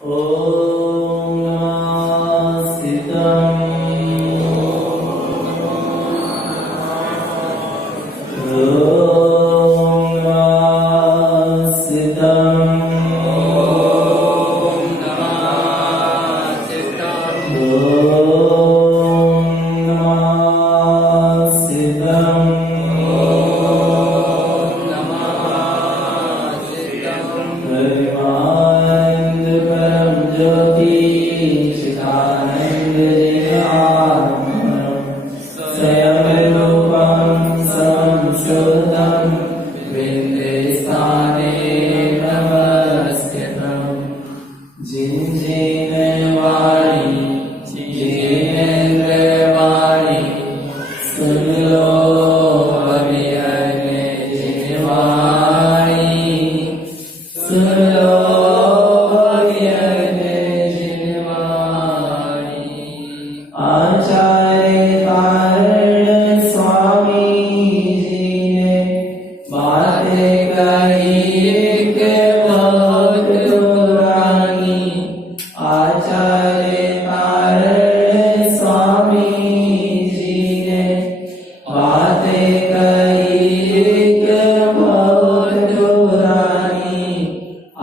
ओम नमः सीतम। ओम नमः सीतम। ओम नमः सीतम। ओम नमः सीतम। ओम नमः सीतम। परमानंद परम ज्योति चिदानंद निरामयम् स्वयं रूपं संशुद्धं विन्दे स्थाने नमस्कृतम्। जिनवाणी जिनेन्द्रवाणी सुन लो अभियने जिनवाणी सुन लो अभियने जिनवाणी। आचार्य कारण स्वामी जी ने बातें कही एक बहुत पुरानी। आचार्य कारण स्वामी जी ने बातें कही एक बहुत पुरानी।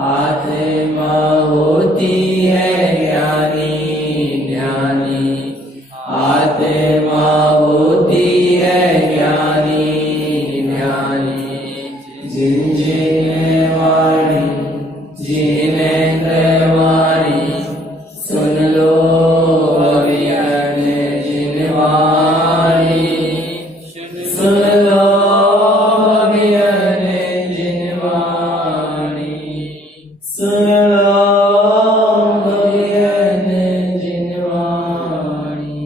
आत्मा होती है ज्ञानी ज्ञानी। आत्मा होती है ज्ञानी ज्ञानी। जिनवाणी जिनेन्द्रवाणी सुन लो अभियने जिनवाणी सुन लो अभियने जिनवाणी सुन लो अभियने जिनवाणी।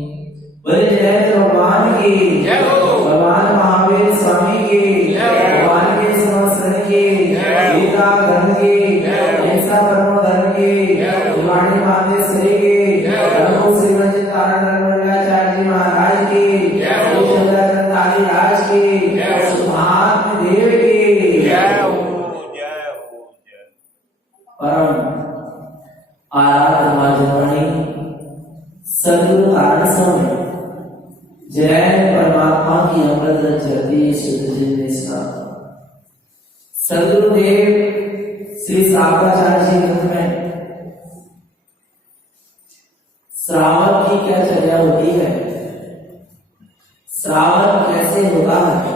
बोले जय भगवान की जय हो। भगवान महावीर स्वामी की जय हो। भगवान के समस्त की जय हो। गीता धर्म की जय हो। ऐसा परम धर्म की जय हो। वाणी माते श्री की जय हो। प्रभु श्रीमद तारण रघुनाथाचार्य जी महाराज की जय हो। चंद्रकांत दास की जय हो। सुभाष देव की जय हो। परम आराधनावाणी सदगुरु तारण स्वामी जय परमात्मा की अमृत चरती शुद्ध जिन्नेसा सदगुरुदेव श्री श्रावकाचार्य जी ग्रंथ में श्रावक की क्या चर्या होती है, श्रावक कैसे होता है,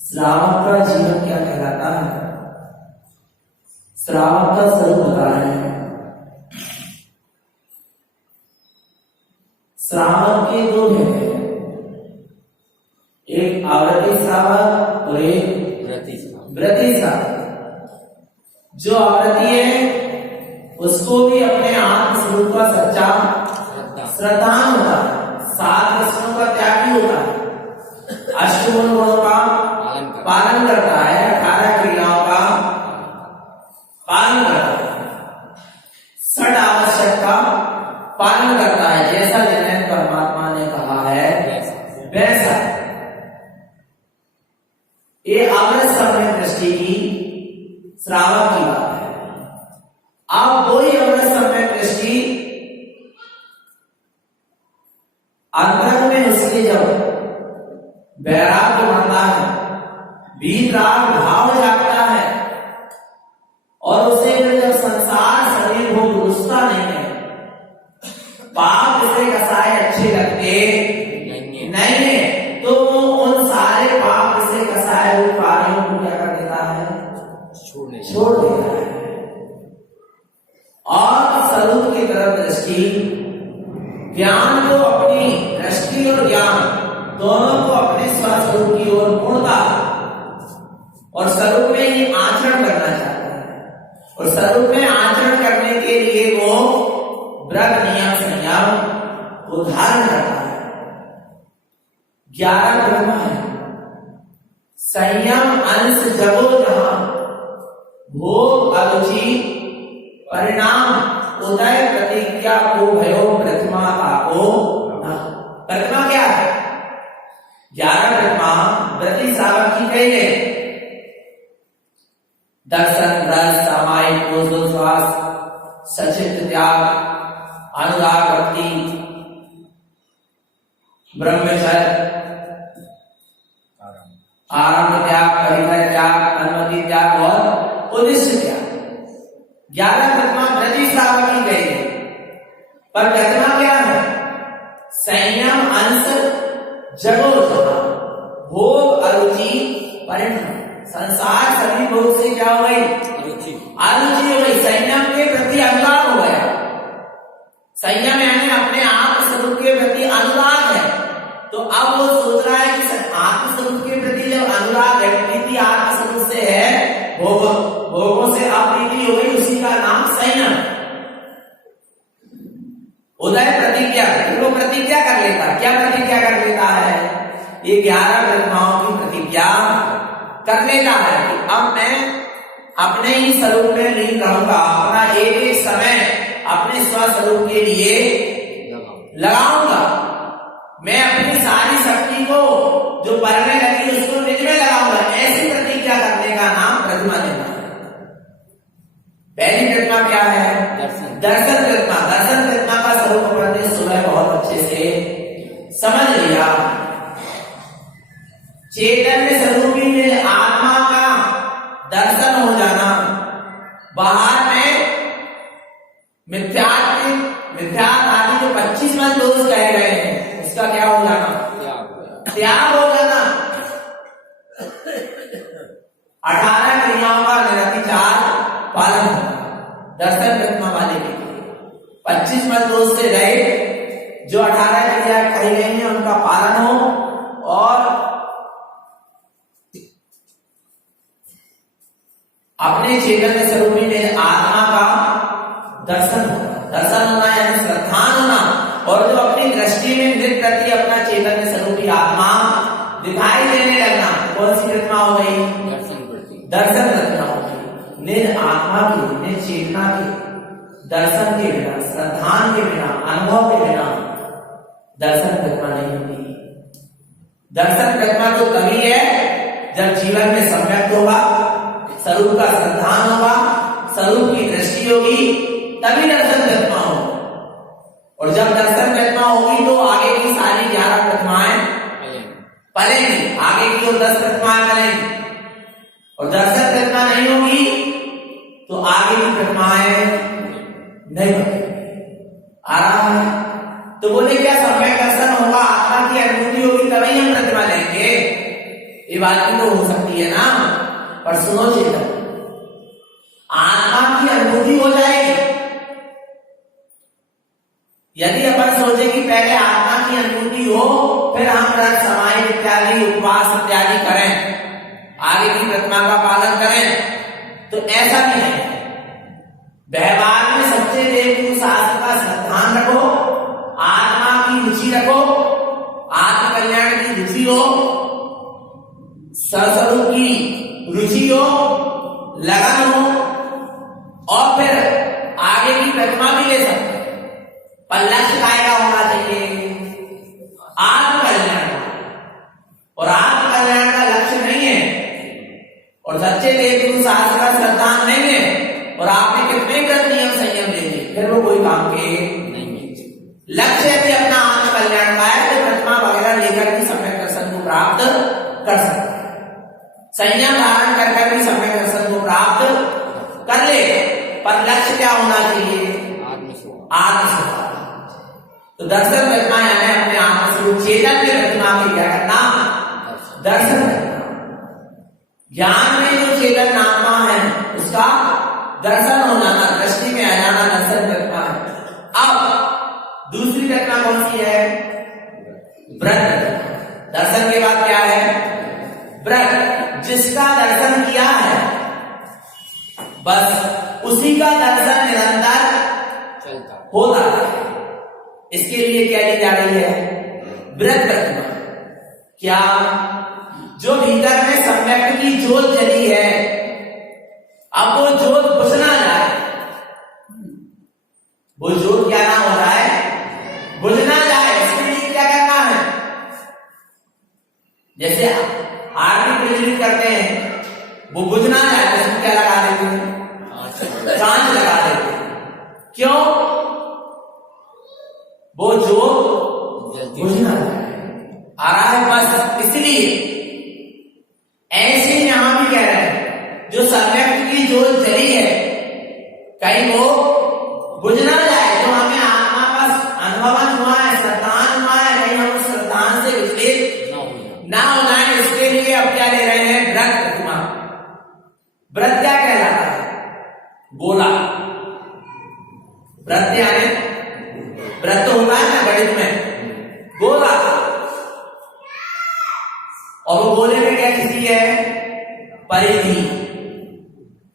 श्रावक का जीवन क्या कहलाता है, श्रावक का स्वरूप बता रहे हैं। श्रावक के दो भेद हैं, एक आवर्ती श्रावक और एक व्रती श्रावक। जो आवर्ती है उसको भी अपने आत्म स्वरूप का सच्चा श्रद्धान होता है, 7 वचनों का त्यागी होता है, अष्टगुण गुणों का पालन करता है, 18 क्रियाओं का पालन करता है, 6 आवश्यक का पालन करता है। जैसा जनक परमात्मा ने कहा है वैसा। ये अमृत समय दृष्टि की श्रावक की बात है। अब वही अमृत समय दृष्टि अंतरंग में उसके जब वैराग्य बनता है, वीतराग भाव जागता है और उसे फिर जब संसार शरीर भोग रुचता नहीं है, पाप से कसाए अच्छे लगते नहीं है, तो वो उन सारे पाप से कसाए हुए कार्यों को क्या कर देता है, छोड़ देता है और स्वरूप की तरफ दृष्टि, ज्ञान को अपनी दृष्टि और ज्ञान दोनों को अपने स्वरूप की ओर मोड़ता है और स्वरूप में ही आचरण करना चाहता है। और स्वरूप में आचरण करने के लिए वो व्रत नियम संयम को धारण करता है। 11 ब्रह्म है, संयम अंश जगो जहां, भोग अरुचि परिणाम उदय प्रतिज्ञा को भयो प्रतिमा ताको। प्रतिमा क्या है? 11 प्रतिमा व्रती श्रावक की कही है। दर्शन रस सामायिक श्वास सचित त्याग, अनुराग भक्ति, ब्रह्मचर्य, आरंभ त्याग, परिग्रह त्याग, अनुमति त्याग और उद्देश्य त्याग। 11 प्रतिमा प्रति श्रावक की गई है, पर प्रतिमा क्या है? संयम, अंश, जगो जमा, भोग, अरुचि, परिणाम। संसार सभी भोग से क्या हो गई? अरुचि हो गई। संयम के प्रति अनुराग हो गया। संयम यानी अपने आत्म स्वरूप के प्रति अनुराग है। तो अब वो सोच रहा है कि आत्म स्वरूप के प्रति जब अनुराग है, प्रीति आत्म स्वरूप से है, भोगों से अप्रीति हो गई, उसी का नाम संयम। उदय प्रतिज्ञा, वो प्रतिज्ञा कर लेता है। क्या प्रतिज्ञा कर लेता है? ये 11 प्रतिमाओं की प्रतिज्ञा कर लेता है कि अब मैं अपने ही स्वरूप में लीन रहूंगा, अपना एक समय अपने स्वस्वरूप के लिए लगाऊंगा। मैं अपनी सारी शक्ति को जो पर में लगी उसको निज में लगाऊंगा। ऐसी प्रतिज्ञा करने का नाम प्रतिमा देना है। पहली प्रतिमा क्या है? दर्शन प्रतिमा। दर्शन प्रतिमा का स्वरूप अपने सुबह बहुत अच्छे से समझ लिया। चैतन्य स्वरूपी में आत्मा का दर्शन हो जाना, बाहर में मिथ्यात्व आदि जो 25 मन दोष कह रहे हैं, उसका क्या हो जाना? त्याग हो जाना। 18 क्रियाओं का निरतिचार पालन होना दर्शन प्रतिमा वाले के लिए। 25 मन दोष से रहे, जो 18 क्रिया कही गई हैं उनका पालन हो और अपने चैतन्य स्वरूपी में आत्मा का दर्शन होना। दर्शन होना यानी श्रद्धान होना, और जो अपनी दृष्टि में नित प्रति अपना चैतन्य स्वरूपी आत्मा दिखाई देने लगना। कौन सी प्रतिमा हो गई? दर्शन प्रतिमा हो गई। निज आत्मा की, निज चेतना की दर्शन के बिना, श्रद्धान के बिना, अनुभव के बिना दर्शन प्रतिमा नहीं होती। दर्शन प्रतिमा तो तभी है जब जीवन में सम्यक होगा, स्वरूप का श्रद्धान होगा, स्वरूप की दृष्टि होगी, तभी दर्शन प्रतिमा होगा। और जब दर्शन प्रतिमा होगी तो आगे की सारी 11 प्रतिमाएं पलेंगी, आगे की और 10 प्रतिमाएं पलेंगी। और दर्शन प्रतिमा नहीं होगी तो आगे की प्रतिमाएं नहीं बनेगी। आराम है। तो बोले क्या सम्यक दर्शन होगा, आत्मा की अनुभूति होगी, तभी हम प्रतिमा लेंगे। ये बात भी तो हो सकती है ना। पर सुनो चेतन, आत्मा की अनुभूति हो जाएगी यदि अपन सोचे कि पहले आत्मा की अनुभूति हो फिर हम व्रत, समाधि इत्यादि, उपवास इत्यादि करें, आगे की प्रतिमा का पालन करें। तो ऐसा भी नहीं। व्यवहार में सच्चे देव शास्त्र का श्रद्धान रखो, आत्मा की रुचि रखो, आत्म कल्याण की रुचि हो, स्वस्वरूप की रुचि हो, लगन हो, और फिर आगे की प्रतिमा भी ले सकते। पर लक्ष्य क्या होना चाहिए? आत्म कल्याण। और आत्म कल्याण का लक्ष्य नहीं है, और सच्चे देव शास्त्र का श्रद्धान नहीं है, और आपने कितने व्रत, नियम, संयम ले लिए, फिर वो कोई काम के नहीं है। लक्ष्य यदि अपना आत्म कल्याण का है तो प्रतिमा वगैरह लेकर भी सम्यक दर्शन को प्राप्त कर सकते। संयम धारण कर भी सम्यक दर्शन को प्राप्त कर ले, पर लक्ष्य क्या होना चाहिए? आत्मस्वरूप। तो दर्शन प्रतिमा यानी अपने आत्मस्वरूप चैतन्य प्रतिमा की क्या करना? दर्शन करना। ज्ञान में जो चेतन आत्मा है उसका दर्शन हो जाना, दृष्टि में आ जाना दर्शन प्रतिमा है। अब दूसरी प्रतिमा कौन सी है? व्रत। दर्शन के बाद क्या है? व्रत। जिसका दर्शन किया है बस उसी का दर्शन निरंतर होता है। इसके लिए क्या ली जा रही है? व्रत प्रतिमा। क्या? जो भीतर में सम्यक की ज्योत जली है, अब वो ज्योत बुझ ना जाए, वो ज्योत क्या ना हो जाए? बुझ ना जाए। इसके लिए क्या करना है? जैसे आरती प्रज्वलित करते हैं, वो बुझ ना जाए, उसमें क्या लगा देते हैं? कांच लगा देते हैं। क्यों? वो जो जल्दी बुझ ना जाए, आ रहा है बस इसलिए। ऐसे यहां भी कह रहे हैं जो सम्यक की जो जली है कहीं वो बुझ ना जाए, जो हमें आत्मा का अनुभवन हुआ है, श्रद्धान हुआ है, कहीं हम उस श्रद्धान से विचलित ना हो जाए, इसके लिए अब क्या ले रहे हैं? व्रत प्रतिमा। व्रत क्या कहलाता है? बोला। व्रत यानी व्रत तो होता है ना गणित में, बोला। और वो बोले में क्या चीज है? परिधि।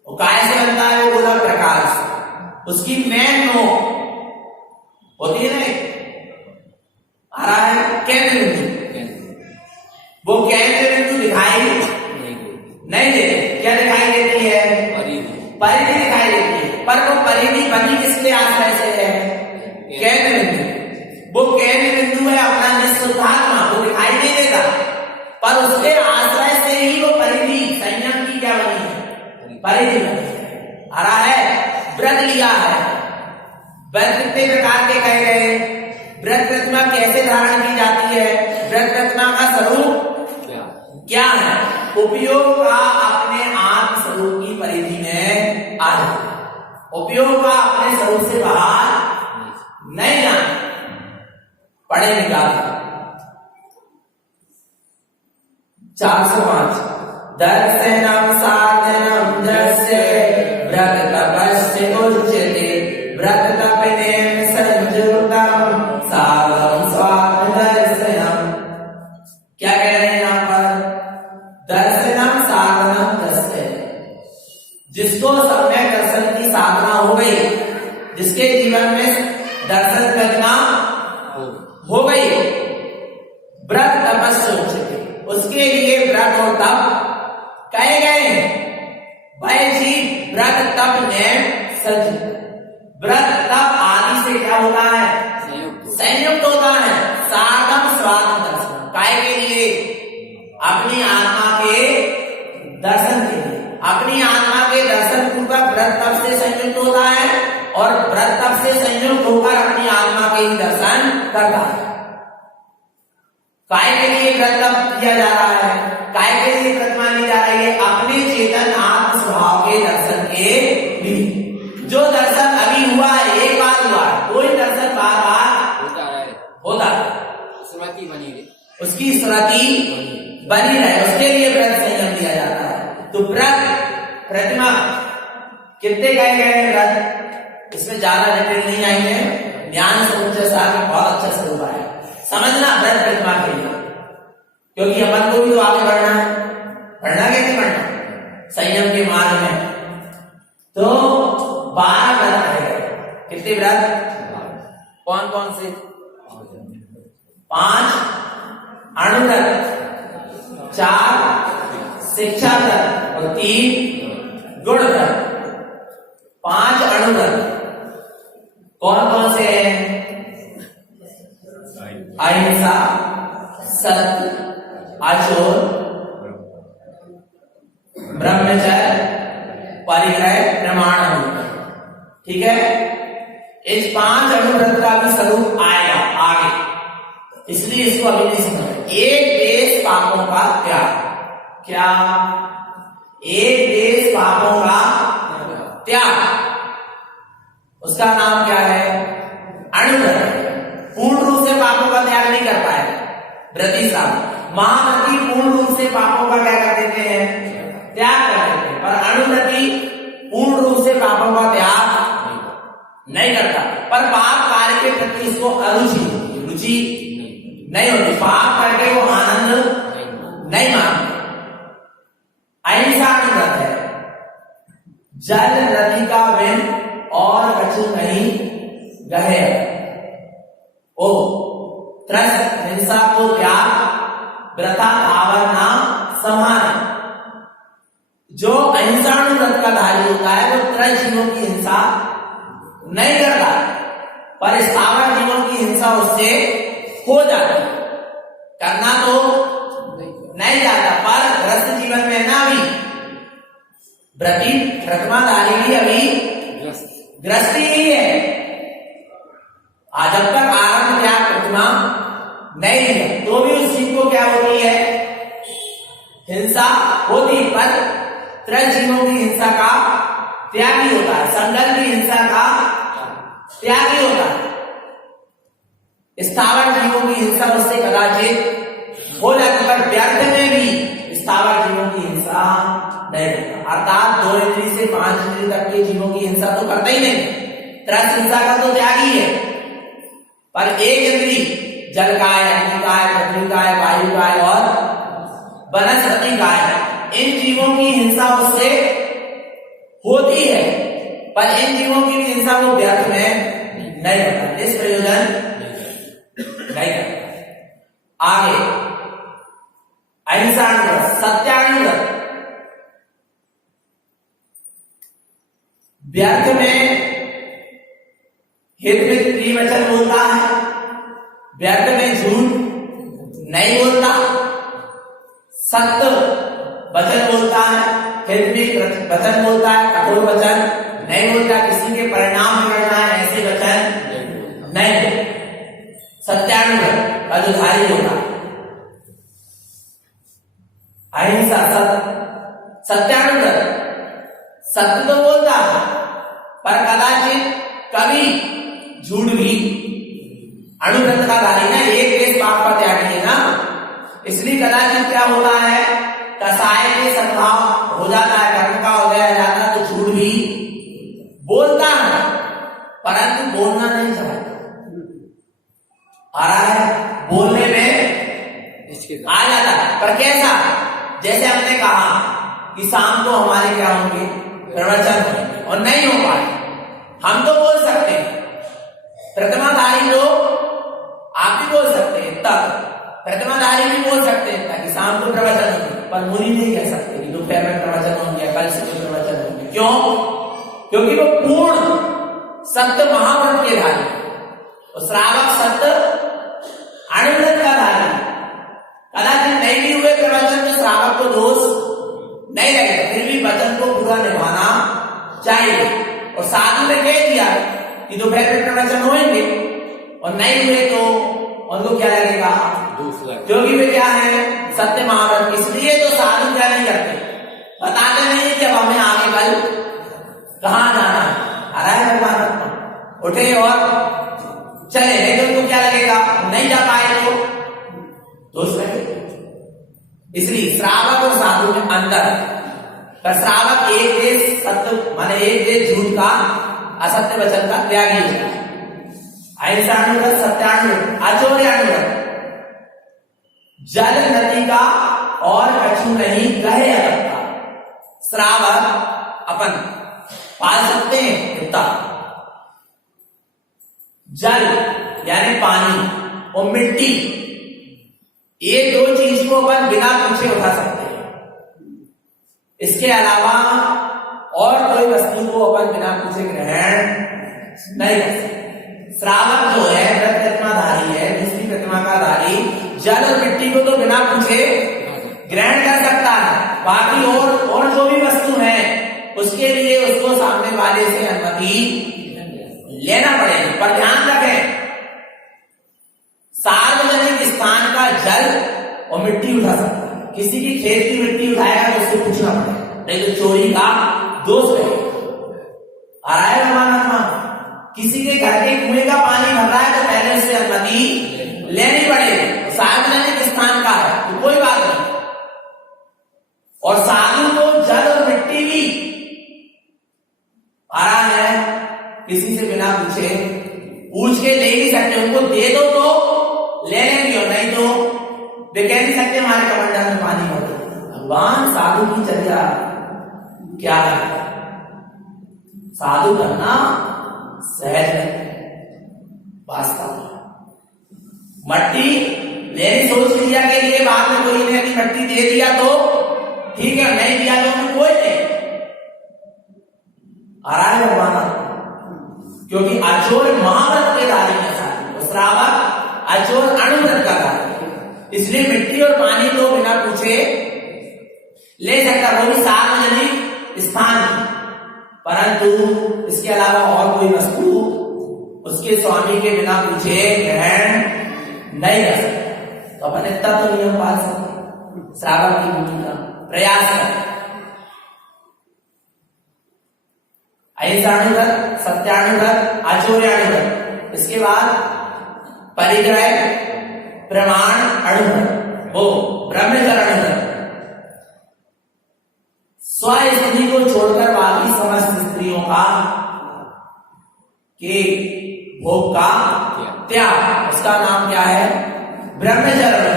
वो काय से बनता है? वो बोला प्रकाश। उसकी मेन नोक होती है ना, आ रहा है केंद्र बिंदु। वो केंद्र बिंदु दिखाई नहीं देती। क्या दिखाई देती है? परिधि दिखाई देती है। पर वो परिधि बनी किसके आश्रय से है? केंद्र बिंदु। वो केंद्र बिंदु है अपना निःशुद्धात्मा, वो दिखाई नहीं देता, पर उसके आश्रय से ही वो परिधि संयम की क्या बनी है? परिधि बनी है। आ रहा है? व्रत लिया है। व्रत कितने प्रकार के कहे गए? व्रत प्रतिमा कैसे धारण की जाती है? व्रत प्रतिमा का स्वरूप क्या है? उपयोग का अपने आत्म स्वरूप की परिधि में आ जाए, उपयोग का अपने स्वरूप से बाहर नहीं जाना। पढ़े निकाल 405 दर्शनम साधनम जस्य व्रत तपस्य उच्यते व्रत तपनेन संयुक्तम साधनम स्वात्म दर्शनम। क्या कह रहे हैं यहां पर? दर्शनम साधनम जस्य, जिसको सम्यक दर्शन की साधना हो गई, जिसके जीवन में दर्शन करना हो गई, व्रत तपस्य उच्यते, उसके लिए व्रत और तप कहे गए। भाई जी व्रत तप ने सच, व्रत तप आदि से क्या होता है? संयुक्त होता है। साधम स्वात्म दर्शन, काय के लिए? अपनी आत्मा के दर्शन के लिए। अपनी आत्मा के दर्शन पूर्वक व्रत तप से संयुक्त होता है, और व्रत तप से संयुक्त होकर अपनी आत्मा के ही दर्शन करता है। काय के लिए व्रत तप किया जा रहा है? काय के लिए प्रतिमा ली जा रही है? अपने चेतन आत्म स्वभाव के दर्शन के लिए। जो दर्शन अभी हुआ है, एक बार हुआ है, कोई दर्शन बार बार होता है, स्मृति बनी रहे, उसकी स्मृति बनी रहे, उसके लिए व्रत संयम दिया जाता है। तो व्रत प्रतिमा कितने कहे गए हैं व्रत? इसमें ज्यादा डिटेल नहीं आई है, ज्ञान समुच्चय सार में बहुत अच्छा स्वरूप है, समझना व्रत प्रतिमा के लिए, क्योंकि अपन को भी तो आगे बढ़ना है। बढ़ना कैसे बढ़ना? संयम के मार्ग में। तो 12 व्रत है। कितने व्रत? कौन कौन से? 5 अणुव्रत, 4 शिक्षा व्रत और 3 गुण व्रत। 5 अणुव्रत कौन कौन से हैं? अहिंसा, सत्य, आचोर, ब्रह्मचर्य, परिग्रह, प्रमाण। ठीक है? इस 5 अणुव्रत का भी स्वरूप आएगा आगे, इसलिए इसको अभी नहीं समझ। एक देश पापों का त्याग। क्या? एक देश पापों का त्याग, उसका नाम क्या है? अणुव्रत। पूर्ण रूप से पापों का त्याग नहीं कर पाए व्रती साहब। महाव्रती पूर्ण रूप से पापों का क्या कर देते हैं? त्याग कर देते हैं। पर अणुव्रती पूर्ण रूप से पापों का त्याग नहीं करता, पर पाप कार्य के प्रति इसको अरुचि होती है, रुचि नहीं होती। पाप करके वो आनंद नहीं मानते। अहिंसा अणुव्रत है। जल नदी का बिन और कछु नहीं गहे। ओ त्रस्त हिंसा को त्याग, व्रता आवरना समान। जो अहिंसाणुव्रत का धारी होता है वो त्रय जीवों की हिंसा नहीं करता, पर स्थावर जीवों की हिंसा उससे हो जाती। करना तो नहीं जाता, पर ग्रस्त जीवन में ना भी व्रती प्रतिमाधारी भी अभी ग्रस्ती ही है। जब तक आरंभ त्याग प्रतिमा नहीं है तो भी उस जीव को क्या होती है, हिंसा होती, पर त्रय जीवों की हिंसा का त्यागी होता है, संगल की हिंसा का त्यागी होता है। स्थावर जीवों की हिंसा उससे कदाचित हो जाती, पर व्यर्थ में भी स्थावर जीवों की हिंसा नहीं करता। अर्थात 2 इंद्री से 5 इंद्री तक के जीवों की हिंसा तो करता ही नहीं, त्रस हिंसा का तो त्यागी है, पर 1 इंद्री जल काय, अग्नि काय, पृथ्वी काय, वायु काय और वनस्पति काय, इन जीवों की हिंसा उससे होती है, पर इन जीवों की हिंसा वो व्यर्थ में नहीं करता, निष्प्रयोजन नहीं करता। आगे अहिंसानुव्रत, सत्यानुव्रत, व्यर्थ में हित में त्रिवचन बोलता है, व्यर्थ में झूठ नहीं बोलता, सत्य वचन बोलता है, हित में वचन बोलता है, कठोर वचन नहीं बोलता, किसी के परिणाम बिगड़ना है ऐसे वचन नहीं बोलता। सत्यानुव्रत का जो धारी होता है, अहिंसा सत्यानुव्रत, सत्य तो बोलता है पर कदाचित कभी झूठ भी, अनुव्रत का धारी ना, एक देश पाप का त्यागी है ना, इसलिए कदाचित क्या होता है, कसाय के सद्भाव हो जाता है, कर्म का हो गया जाता है, तो झूठ भी बोलता है, परंतु बोलना नहीं चाहता। आ रहा है, बोलने में आ जाता है, पर कैसा, जैसे हमने कहा कि शाम को हमारे क्या होंगे, प्रवचन होंगे और नहीं हो पाए, हम तो बोल सकते हैं, प्रतिमाधारी लोग आप भी बोल सकते हैं, तब प्रतिमाधारी भी बोल सकते हैं ताकि शाम को प्रवचन होंगे, पर मुनि नहीं कह सकते कि दोपहर में प्रवचन होंगे, कल सुबह प्रवचन होंगे। क्यों? क्योंकि वो पूर्ण सत्य महाव्रत के धारी, और श्रावक सत्य अनुव्रत का धारी, कदाचित नहीं भी हुए प्रवचन तो श्रावक को दोष नहीं लगेगा, फिर भी वचन को पूरा निभाना चाहिए। और साधु ने कह दिया कि दोपहर में प्रवचन होंगे और नहीं हुए तो उनको क्या लगेगा, क्योंकि वे क्या है, सत्य महाव्रत। इसलिए तो साधु क्या नहीं करते, बताते नहीं कि अब हमें आगे कल कहां जाना है, आ रहा है भगवान, उठे और चले, नहीं तो उनको क्या लगेगा, नहीं जा पाए तो दोष लगेगा। इसलिए श्रावक और साधु में अंतर है, पर श्रावक एक देश सत्य माने एक देश झूठ का, असत्य वचन का त्यागी होता है। अहिंसानुव्रत, सत्यानुव्रत, आचौर्यानुव्रत, जल नदी का और कछु नहीं कहे अगत्ता। श्रावक अपन पाल सकते हैं इतना, जल यानी पानी और मिट्टी, ये 2 चीज को अपन बिना पूछे उठा सकते हैं, इसके अलावा और कोई वस्तु को अपन बिना पूछे ग्रहण नहीं कर सकते। श्रावक जो है व्रत प्रतिमाधारी है, दूसरी प्रतिमा का धारी, जल और मिट्टी को तो बिना पूछे ग्रहण कर सकता है, बाकी और जो भी वस्तु है उसके लिए उसको सामने वाले से अनुमति लेना पड़ेगी। पर ध्यान रखें, सार्वजनिक स्थान का जल और मिट्टी उठा सकता है, किसी की खेत की मिट्टी उठाएगा तो उससे पूछना पड़ेगा, नहीं तो चोरी का दोष रहेगा। आ रहा है परमात्मा, किसी के घर के कुएं का पानी भर रहा है तो पहले उससे अनुमति लेनी पड़ेगी, सार्वजनिक स्थान का है तो कोई बात नहीं। और साधु को जल और मिट्टी भी आ रहा है, किसी से बिना पूछे पूछ के ले नहीं सकते, उनको दे दो तो ले लेंगे और नहीं तो वे कह नहीं सकते हमारे कमंडल में पानी भर दो। भगवान साधु की चर्या क्या है, साधु करना सहज है, वास्तव मट्टी मेरी सोच क्रिया के लिए बाद में कोई ने यदि मट्टी दे दिया तो ठीक है, नहीं दिया तो कोई नहीं। आ रहा है भगवान, क्योंकि अचोर महाव्रत के धारी है साधु, श्रावक अचोर अनुव्रत का धारी, इसलिए मिट्टी और पानी तो बिना पूछे ले सकता, वो भी सार्वजनिक स्थान, परंतु इसके अलावा और कोई वस्तु उसके उसके स्वामी के बिना पूछे ग्रहण नहीं कर सकते। तो अपन इतना तो नियम पाल सकते, श्रावक की भूमिका प्रयास करें। अहिंसाणुगत, सत्याणुगत, आचौर्याणुगत, इसके बाद परिग्रह, प्रमाण अणुगत, वो ब्रह्मचर्याणुगत। स्व स्त्री को छोड़कर बाकी समस्त स्त्रियों का के भोग का त्याग, उसका नाम क्या है? ब्रह्मचर्य।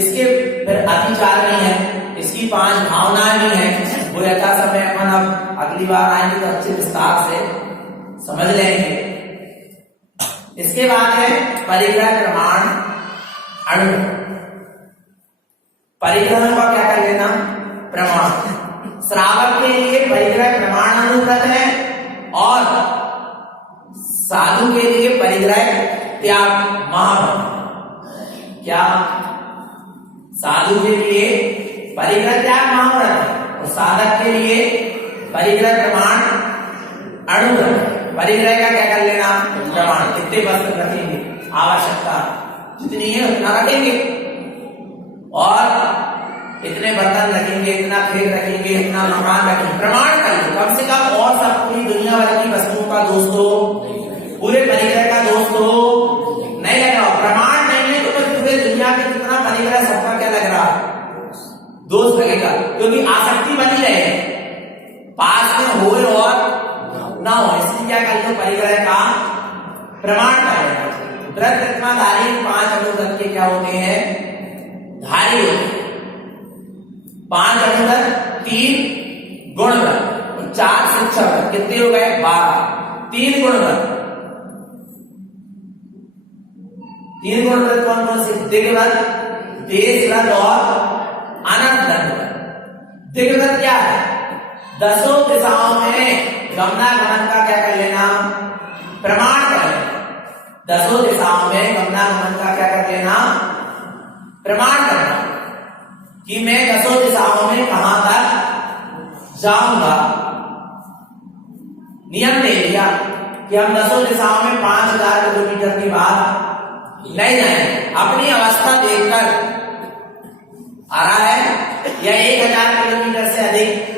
इसके फिर अतिचार नहीं है, इसकी 5 भावनाएं भी हैं, वो यथा समय अपन अब अगली बार आएंगे तो अच्छे विस्तार से समझ लेंगे। इसके बाद है परिग्रह, प्रमाण अणु। परिग्रह का क्या कर लेना? प्रमाण। श्रावक के लिए परिग्रह प्रमाण अनुव्रत है और साधु के लिए परिग्रह त्याग महाव्रत। क्या? साधु के लिए परिग्रह त्याग महाव्रत है और साधक के लिए परिग्रह प्रमाण अणुव्रत। परिग्रह का क्या कर लेना? प्रमाण। कितने वस्त्र रखेंगे? आवश्यकता जितनी है उतना रखेंगे, और इतने बर्तन रखेंगे, इतना खेत रखेंगे, इतना मकान रखेंगे। प्रमाण कर लो कम से कम, और सब पूरी दुनिया भर की वस्तुओं का दोस्तों, पूरे परिग्रह का दोस्तों नहीं लग रहा। प्रमाण नहीं है तो पूरे दुनिया में कितना परिग्रह सबका क्या लग रहा? दोस्त लगेगा, क्योंकि आसक्ति बनी रहे, पास में हो और ना हो। इसलिए क्या कर लो? परिग्रह का प्रमाण कर लेना। व्रत रत्नाधारी 5 अनुव्रत के क्या होते हैं? धारी होते हैं। 5 अनुव्रत, 3 गुणव्रत और 4 शिक्षा व्रत। कितने हो गए? 12। 3 गुणव्रत। 3 गुणव्रत कौन कौन से? दिग्व्रत, देशव्रत और अनंत व्रत। दिग्व्रत क्या है? 10 दिशाओं में गमनागमन का क्या कर लेना? प्रमाण कर लेना। 10 दिशाओं में गमनागमन का क्या कर लेना? प्रमाण करना कि मैं 10 दिशाओं में कहां तक जाऊंगा। नियम ले लिया कि हम 10 दिशाओं में 5000 किलोमीटर के बाद नहीं जाएंगे। अपनी अवस्था देखकर आ रहा है या 1000 किलोमीटर से अधिक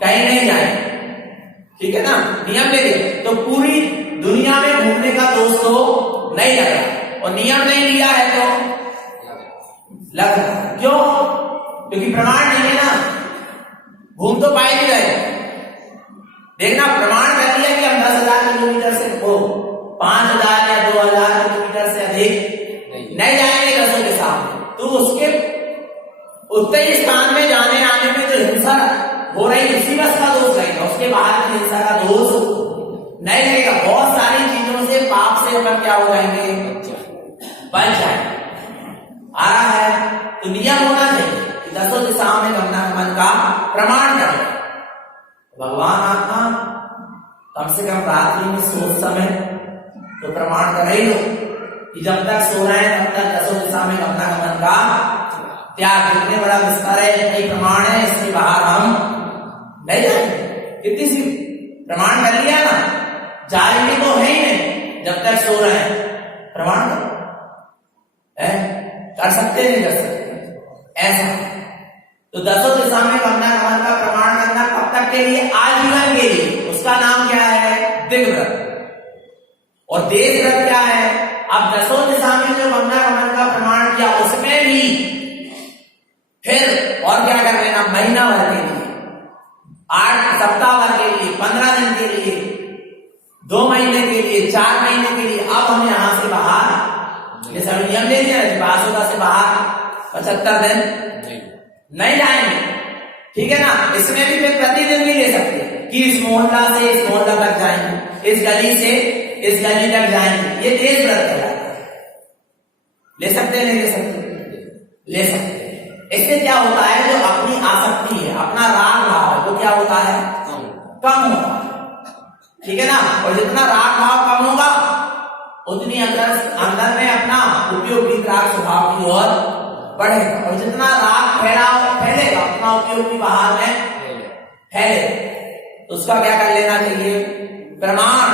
कहीं नहीं जाएंगे, ठीक है ना? नियम ले लिया तो पूरी दुनिया में घूमने का दोस्त तो नहीं लग रहा, और नियम नहीं लिया है तो लग रहा। क्यों? क्योंकि प्रमाण नहीं है ना, घूम तो पाए नहीं रहे। देखना, प्रमाण कर लिया कि हम 10,000 किलोमीटर से हो 5,000 या 2,000 किलोमीटर से अधिक नहीं जाएंगे 10 के सामने, तो उसके उत्तरी स्थान में जाने आने में जो हिंसा हो रही उसी बस का दोष रहेगा, उसके बाहर की हिंसा का दोष नहीं रहेगा। बहुत सारी चीजों से पाप से हम क्या हो जाएंगे? बच जाएंगे। आ रहा है तो नियम होना चाहिए कि 10 दिशाओं में गमनागमन का प्रमाण करें। भगवान आत्मा कम से कम रात्रि में सोच समय तो प्रमाण कर ही लो कि जब तक सो रहे हैं तब तक 10 दिशा में गमनागमन का त्याग। कितने बड़ा विस्तार है, कई प्रमाण है, इसके बाहर हम नहीं जाएंगे। कितनी सी प्रमाण कर लिया ना, जाएंगे तो है ही नहीं जब तक सो रहे हैं। प्रमाण कर सकते नहीं कर सकते ऐसा। तो 10 दिशा में गमनागमन का प्रमाण करना कब तक के लिए? आजीवन के लिए। उसका नाम क्या है? दिग्व्रत। और देशव्रत क्या है? अब 10 दिशा में जो गमनागमन का प्रमाण किया उसमें भी फिर और क्या कर लेना? महीना भर के लिए, 8 सप्ताह भर के लिए, 15 दिन के लिए, 2 महीने के लिए, 4 महीने के लिए। अब हम यहां से बाहर ये सब नियम ले लिया, बासुदा से बाहर 75 दिन नहीं जाएंगे, ठीक है ना? इसमें भी फिर प्रतिदिन भी ले सकते हैं कि इस मोहल्ला से इस मोहल्ला तक जाएंगे, इस गली से इस गली तक जाएंगे। ये देश व्रत कहलाता है। ले सकते हैं? नहीं ले सकते? ले सकते हैं। इससे क्या होता है? जो अपनी आसक्ति है, अपना राग भाव है, वो क्या होता है? कम होता है, ठीक है ना? और जितना राग भाव कम होगा उतनी अंदर में अपना उपयोगी राग स्वभाव की ओर बढ़ेगा, और जितना राग फैलेगा उतना उपयोगी बाहर में फैलेगा। तो उसका क्या कर लेना चाहिए? प्रमाण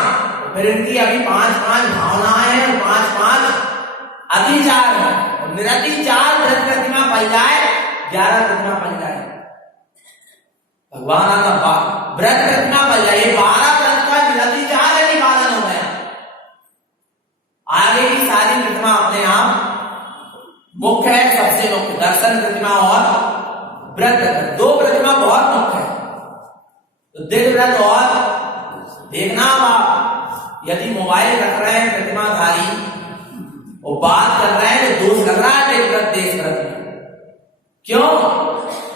फिर इनकी अभी 5-5 भावनाएं हैं और 5-5 अतिचार है। निरतिचार व्रत प्रतिमा पल जाए, 11 प्रतिमा पल जाए, भगवान का व्रत प्रतिमा पल जाए, 12 व्रत का निरतिचार है निपालन हो गया। आगे की सारी प्रतिमा अपने आप मुख्य है, सबसे मुख्य दर्शन प्रतिमा और व्रत प्रतिमा, 2 प्रतिमा बहुत मुख्य है। तो दिन व्रत और देखना आप, यदि मोबाइल रख रहे हैं प्रतिमाधारी और बात कर रहे हैं तो दोष लग रहा है दिन व्रत देश व्रत में। क्यों?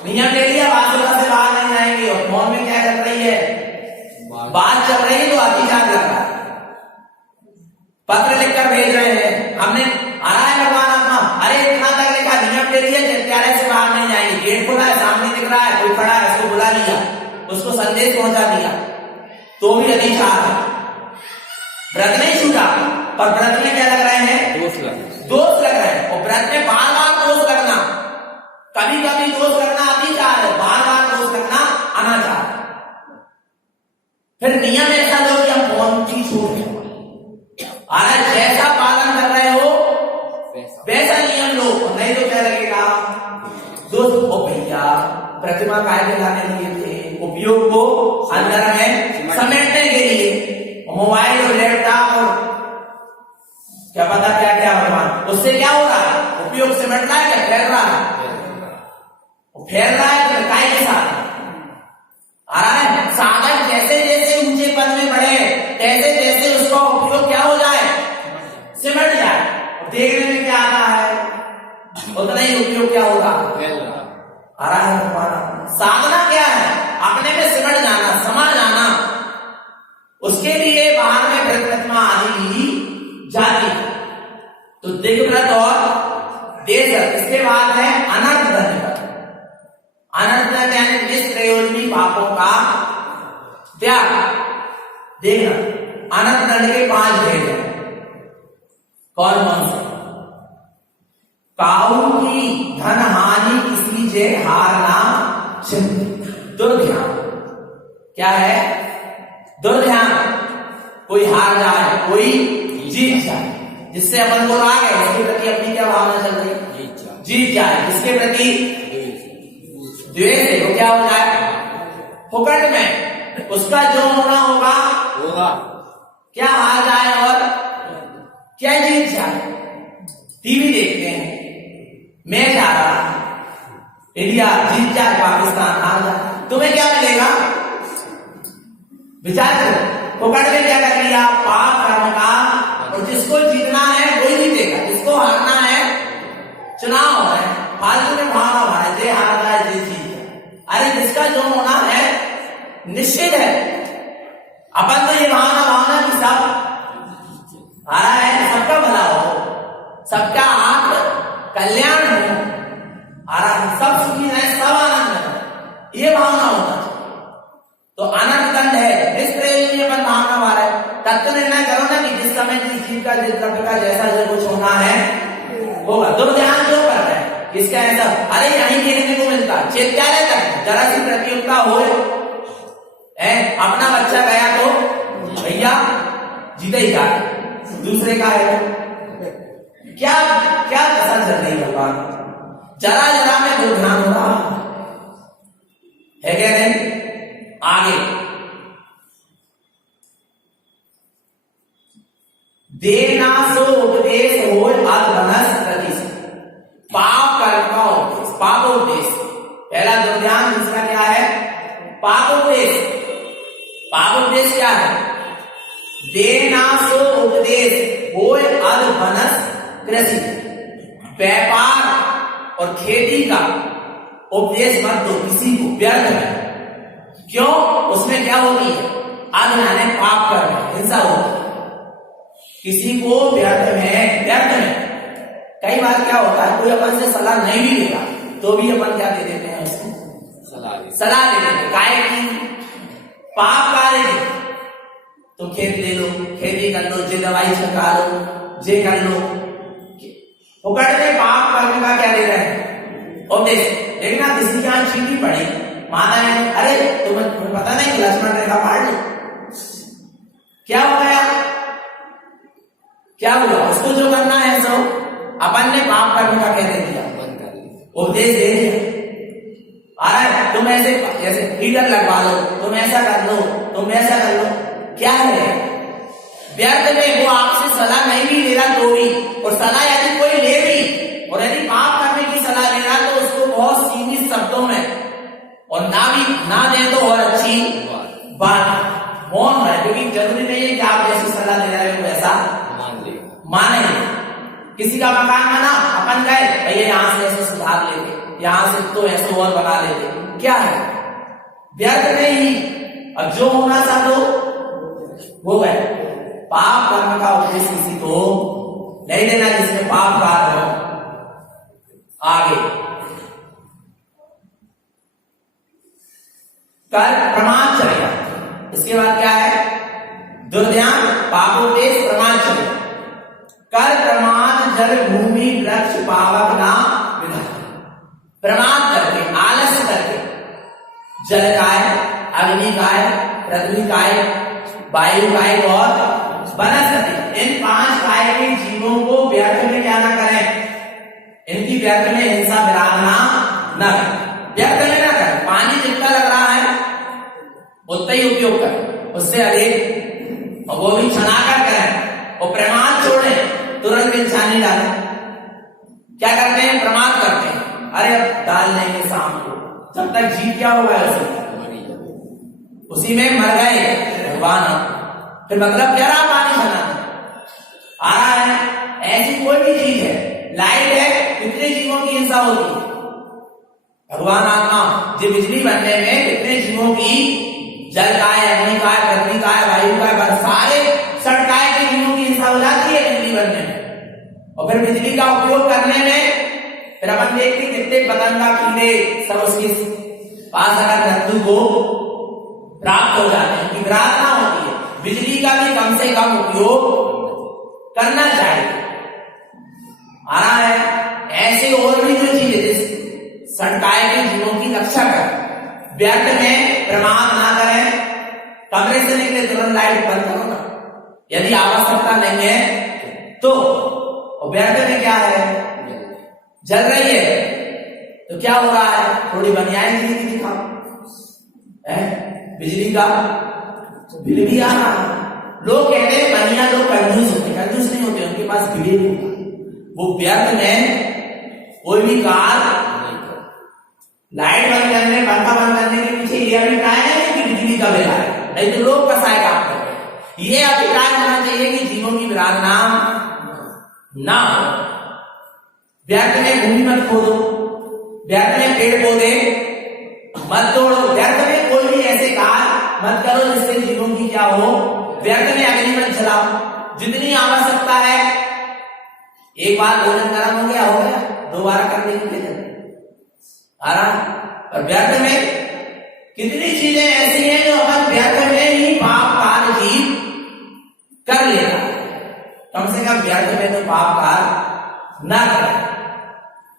नियम ले लिया, बात से बाहर नहीं जाएंगे और फोन में क्या कर रही है, बात चल रही है तो अतिचार लग रहा है। पत्र लिखकर भेज रहे हैं, हमने आ रहा है भगवान अपना, अरे इतना तक लिखा, नियम ले लिया, चट्टारे से बाहर नहीं जाएंगे, गेट खुला है, सामने दिख रहा है, कोई खड़ा है, उसको बुला लिया, उसको संदेश पहुंचा दिया, तो भी अतिचार है। व्रत नहीं छूटा, पर व्रत में क्या लग रहे हैं, दोष लग रहे हैं। और व्रत में बार बार दोष लगना, कभी कभी दोष लगना अतिचार है, बार बार दोष लगना अनाचार। फिर नियम ऐसा लो कि हम कौन सी छूट है, जैसा पालन कर रहे हो वैसा नियम लो, नहीं तो क्या लगेगा दोस्त। ओ भैया प्रतिमा काय के लाने लिए थे, उपयोग को अंदर में समेटने के लिए, मोबाइल और लैपटॉप और क्या पता क्या क्या भगवान, उससे क्या हो रहा है, उपयोग सिमट रहा है, क्या फैल रहा है, फैल रहा है तो काय के साथ आ रहा है। साधक जैसे जैसे ऊंचे पद में बढ़े, तैसे तैसे उसका उपयोग क्या हो जाए, सिमट जाए। देखने में क्या आता है उतना ही उपयोग क्या होगा, आ रहा है भगवान। साधना क्या है, अपने में सिमट जाना, समा जाना, उसके लिए बाहर में व्रत प्रतिमा आदि ली जाती। तो दिग्व्रत और देश व्रत, इसके बाद है अनर्थ दंड। अनर्थ दंड यानी निष्प्रयोजनी पापों का त्याग। देखना अनर्थ दंड के 5 भेद हैं, कौन कौन से, काऊ की धन हानि किसी जे हारना चिंत, दुर्ध्यान। क्या है, दुर्ध्यान, कोई हार जाए, कोई जीत जाए, जिससे अपन को राग है उसके प्रति अपनी क्या भावना चल रही है, जीत जाए, जिसके प्रति द्वेष है वो क्या हो जाए, फुकट में उसका जो होना होगा क्या हार जाए और क्या जीत जाए। टीवी देखते हैं, मैच आ रहा, इंडिया जीत जाए, पाकिस्तान हार जाए, तुम्हें क्या मिलेगा, विचार करो। फुकट में क्या कर लिया, पाप कर्म का, और जिसको जीतना है वही जीतेगा, जिसको हारना है चुनाव है, फालतू में भावना भाई जे हार जाए जे जीत जाए। अरे जिसका जो होना है निश्चित है, अपन तो ये भावना की सब आ रहा है, सबका भला हो, सबका आत्म कल्याण हो, आ रहा है, सब सुखी रहे, सब आनंद है, ये भावना होना चाहिए। तो अनर्थ दंड है, निष्प्रयोजनीय अपन भावना वाला है। तत्व निर्णय करो ना कि जिस समय जिस जीव का जिस द्रव्य का जैसा जो कुछ होना है होगा। दुर्ध्यान जो कर रहे हैं किसका ऐसा, अरे यहीं देखने को मिलता है, चेत्यालय तक जरा सी प्रतियोगिता हो, अपना बच्चा गया तो भैया जीते ही जा, दूसरे का है क्या क्या कसर चल रही भगवान, जरा जरा में दुर्ध्यान हो रहा है क्या नहीं। आगे देना सो उपदेश हो वनस्पति, पाप कर्म का उपदेश, पापोपदेश। पहला दुर्ध्यान, दूसरा क्या है, पापोपदेश। पापोपदेश क्या है, देना सो उपदेश हो वनस्पति, व्यापार और खेती का उपदेश मत दो किसी को व्यर्थ में। क्यों, उसमें क्या होगी, आग लाने पाप कर हिंसा होगी, किसी को व्यर्थ में। कई बार क्या होता है, कोई अपन से सलाह नहीं भी देगा तो भी अपन क्या दे देते हैं, उसको सलाह दे देते हैं, काय की पाप कार्य की, तुम खेत ले लो, खेती कर लो, जे दवाई छिड़का लो, जे कर लो, फुकट में पाप कर्म का क्या दे रहे हैं उपदेश। लेकिन आप किसी की यहाँ चीटी पड़ी, माता ने अरे तुम्हें पता नहीं लक्ष्मण रेखा पाड़ ली, क्या हो गया, क्या हुआ? उसको जो करना है सो अपन ने पाप करने का कह दे दिया, बंद कर लिया। उपदेश दे दिया। अरे तुम ऐसे जैसे हीटर लगवा लो, तुम ऐसा कर लो, तुम ऐसा कर लो, क्या है? व्यर्थ में वो आपसे सलाह नहीं भी ले रहा तो भी, और सलाह यदि कोई ले भी और यदि पाप करने की सलाह ले रहा तो उसको बहुत सीमित शब्दों में, और ना दे तो और अच्छी बात, मौन है, क्योंकि जरूरी नहीं है कि आप जैसी सलाह ले रहे हो वैसा माने। किसी का मकान बना, अपन गए भैया यहाँ से ऐसे सुधार लेते, यहाँ से तो ऐसे और बना लेते, क्या है? व्यर्थ में ही अब जो होना था तो हो गए। पाप करने का उपदेश किसी को नहीं देना जिसने पाप कर रहे हो। आगे कर प्रमाण चलेगा, इसके बाद क्या है? दुर्ध्यान, पापोपदेश, प्रमाण चलेगा। कर प्रमाण जल भूमि वृक्ष पावक ना विधान। प्रमाण करके, आलस्य करके जल काय, अग्नि काय, पृथ्वी काय, वायु काय और वनस्पति, इन 5 काय के जीवों को व्यर्थ में क्या ना करें, इनकी व्यर्थ में हिंसा विराधना न करें, व्यर्थ में न करें। पानी जितना लग रहा है उतना ही उपयोग करें, उससे अधिक, और वो भी छनाकर करें, और प्रमाण छोड़ें, तुरंत इंसानी डालें। क्या करते हैं? प्रमाण करते हैं, अरे अब डाल लेंगे शाम को, जब तक जीव क्या होगा उसी में मर गए भगवान। फिर मतलब क्या रहा? पानी छनाना आ रहा है। ऐसी कोई भी चीज है, लाइट है, कितने जीवों की हिंसा होती है? भगवान आत्मा जो बिजली बनने में कितने जीवों की, जल काय, अग्नि काय, पृथ्वी काय, वायु काय, सारे सड़काय के जीवों की हिंसा हो जाती है बिजली बनने में। और फिर बिजली का उपयोग करने में फिर अपन देखते कितने पतंगा, कीड़े सब उसके पास अगर मृत्यु को प्राप्त हो जाते हैं, उनकी विराधना होती है। बिजली का भी कम से कम उपयोग करना चाहिए। आ रहा है ऐसे और भी जो चीजें सड़काय के जीवों की रक्षा कर, व्यर्थ में प्रमाद ना करें। कमरे से निकले तुरंत लाइट बंद करो ना, यदि आवश्यकता नहीं है तो। व्यर्थ में क्या है? जल रही है तो क्या हो रहा है? थोड़ी बनियाई बिजली दिखाओ, बिजली का बिल भी आ रहा है। लोग कहते हैं बनिया लोग कंजूस होते, कंजूस नहीं होते, उनके पास बिल होगा। वो व्यर्थ में कोई भी कार लाइट बंद करने, पंखा बंद करने के पीछे ये अभिप्राय है कि बिजली का बिल आए, नहीं तो लोग कसाएगा आपको। ये अभिप्राय होना चाहिए कि जीवों की विराधना ना हो। व्यर्थ में भूमि मत खोदो, व्यर्थ में पेड़ पौधे मत तोड़ो, व्यर्थ में कोई भी ऐसे कार्य मत करो जिससे जीवों की क्या हो, व्यर्थ में अग्नि मत जलाओ। जितनी आवश्यकता है, एक बार भोजन गर्म हो गया, दोबारा करने की जरूरत आ रहा। और व्यर्थ में कितनी चीजें ऐसी हैं जो अपन व्यर्थ में ही पाप कार्य ही कर लेता। कम से कम व्यर्थ में तो पाप कार्य न करें,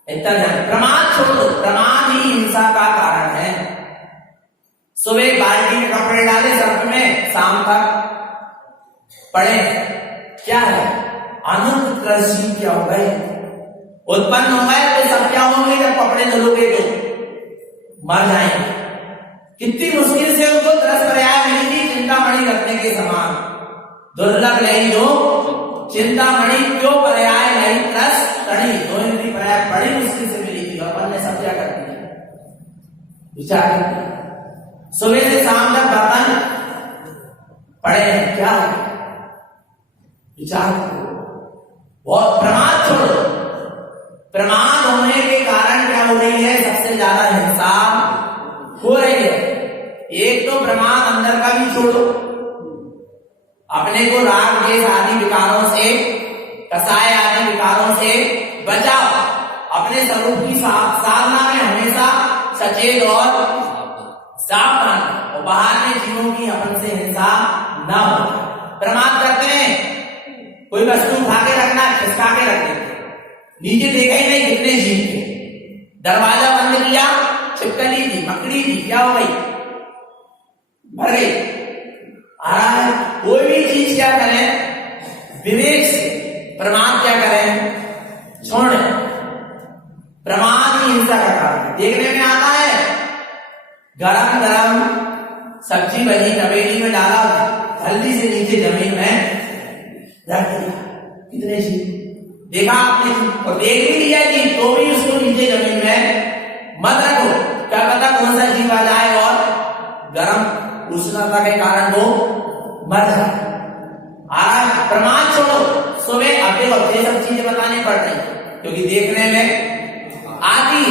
इतना ध्यान। प्रमाद छोड़ दो, प्रमाद ही हिंसा का कारण है। सुबह बाल्टी में कपड़े डाले सर्फ में, शाम तक पड़े, क्या है? अनंत कृषि क्या हो गए, उत्पन्न हो गए, तो सब क्या होंगे? जब कपड़े धुलोगे तो मर जाएंगे। कितनी मुश्किल से उनको 10 पर्याय मिली थी चिंतामणि रखने के समान। दुर्लभ नहीं जो चिंतामणि, क्यों पर्याय नहीं प्लस तड़ी, दो इनकी पर्याय बड़ी मुश्किल से मिली थी, अपन ने सब क्या कर दिया, विचार। सुबह से शाम तक बर्तन पड़े हैं, क्या विचार। बहुत प्रमाद छोड़ो, प्रमाद होने के कारण क्या हो रही है? सबसे ज्यादा हिंसा हो रही है। एक तो प्रमाद अंदर का भी छोड़ो, अपने को राग द्वेष आदि विकारों से, कसाय आदि विकारों से बचाओ। अपने स्वरूप की साधना में हमेशा सचेत और सावधान, और बाहर के जीवों की अपन से हिंसा न हो। प्रमाद करते हैं, कोई वस्तु उठा के रखना, खिसका के रख देते, नीचे देखा ही नहीं कितने जीव थे। दरवाजा बंद किया, छिपकली थी, मकड़ी थी, क्या हो गई? मर गई। कोई भी चीज क्या करें? विवेक से प्रमाद क्या करें? छोड़े। प्रमाद ही हिंसा का कारण है। देखने में आता है गरम गरम सब्जी बनी, तपेली में डाला, हल्दी से नीचे जमीन में रख दिया। कितने जी देखा आपने, और देख भी लिया जी, तो भी उसको नीचे जमीन में मत रखो, क्या पता कौन सा जीव आ जाए और गरम उष्णता के कारण वो मर जाए। आज प्रमाण छोड़ो, सुबह अब देखो ये सब चीजें बतानी पड़ रही क्योंकि देखने में आती,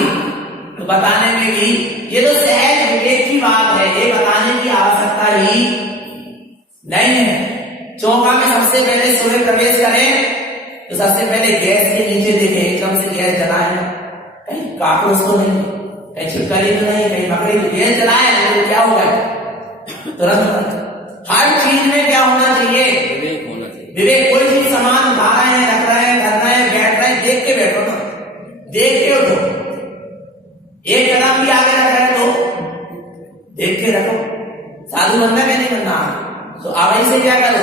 तो बताने में भी ये तो सहज विवेक की बात है, ये बताने की आवश्यकता ही नहीं है। चौका में सबसे पहले सुबह प्रवेश करें तो सबसे पहले गैस के नीचे देखें, एकदम से गैस जलाए, कहीं काकरोच तो नहीं, कहीं छिपकली तो नहीं, कहीं मकड़ी, तो गैस जलाए तो क्या होगा? तुरंत हर चीज में क्या होना चाहिए? विवेक होना चाहिए। विवेक। कोई चीज सामान उठा रहे हैं, रख रहे हैं, कर रहे हैं, बैठ रहे हैं, देख के बैठो ना, देख के उठो। एक कदम भी आगे रख रहे तो देख के रखो। साधु बनना क्या नहीं बनना, तो अब से क्या करो?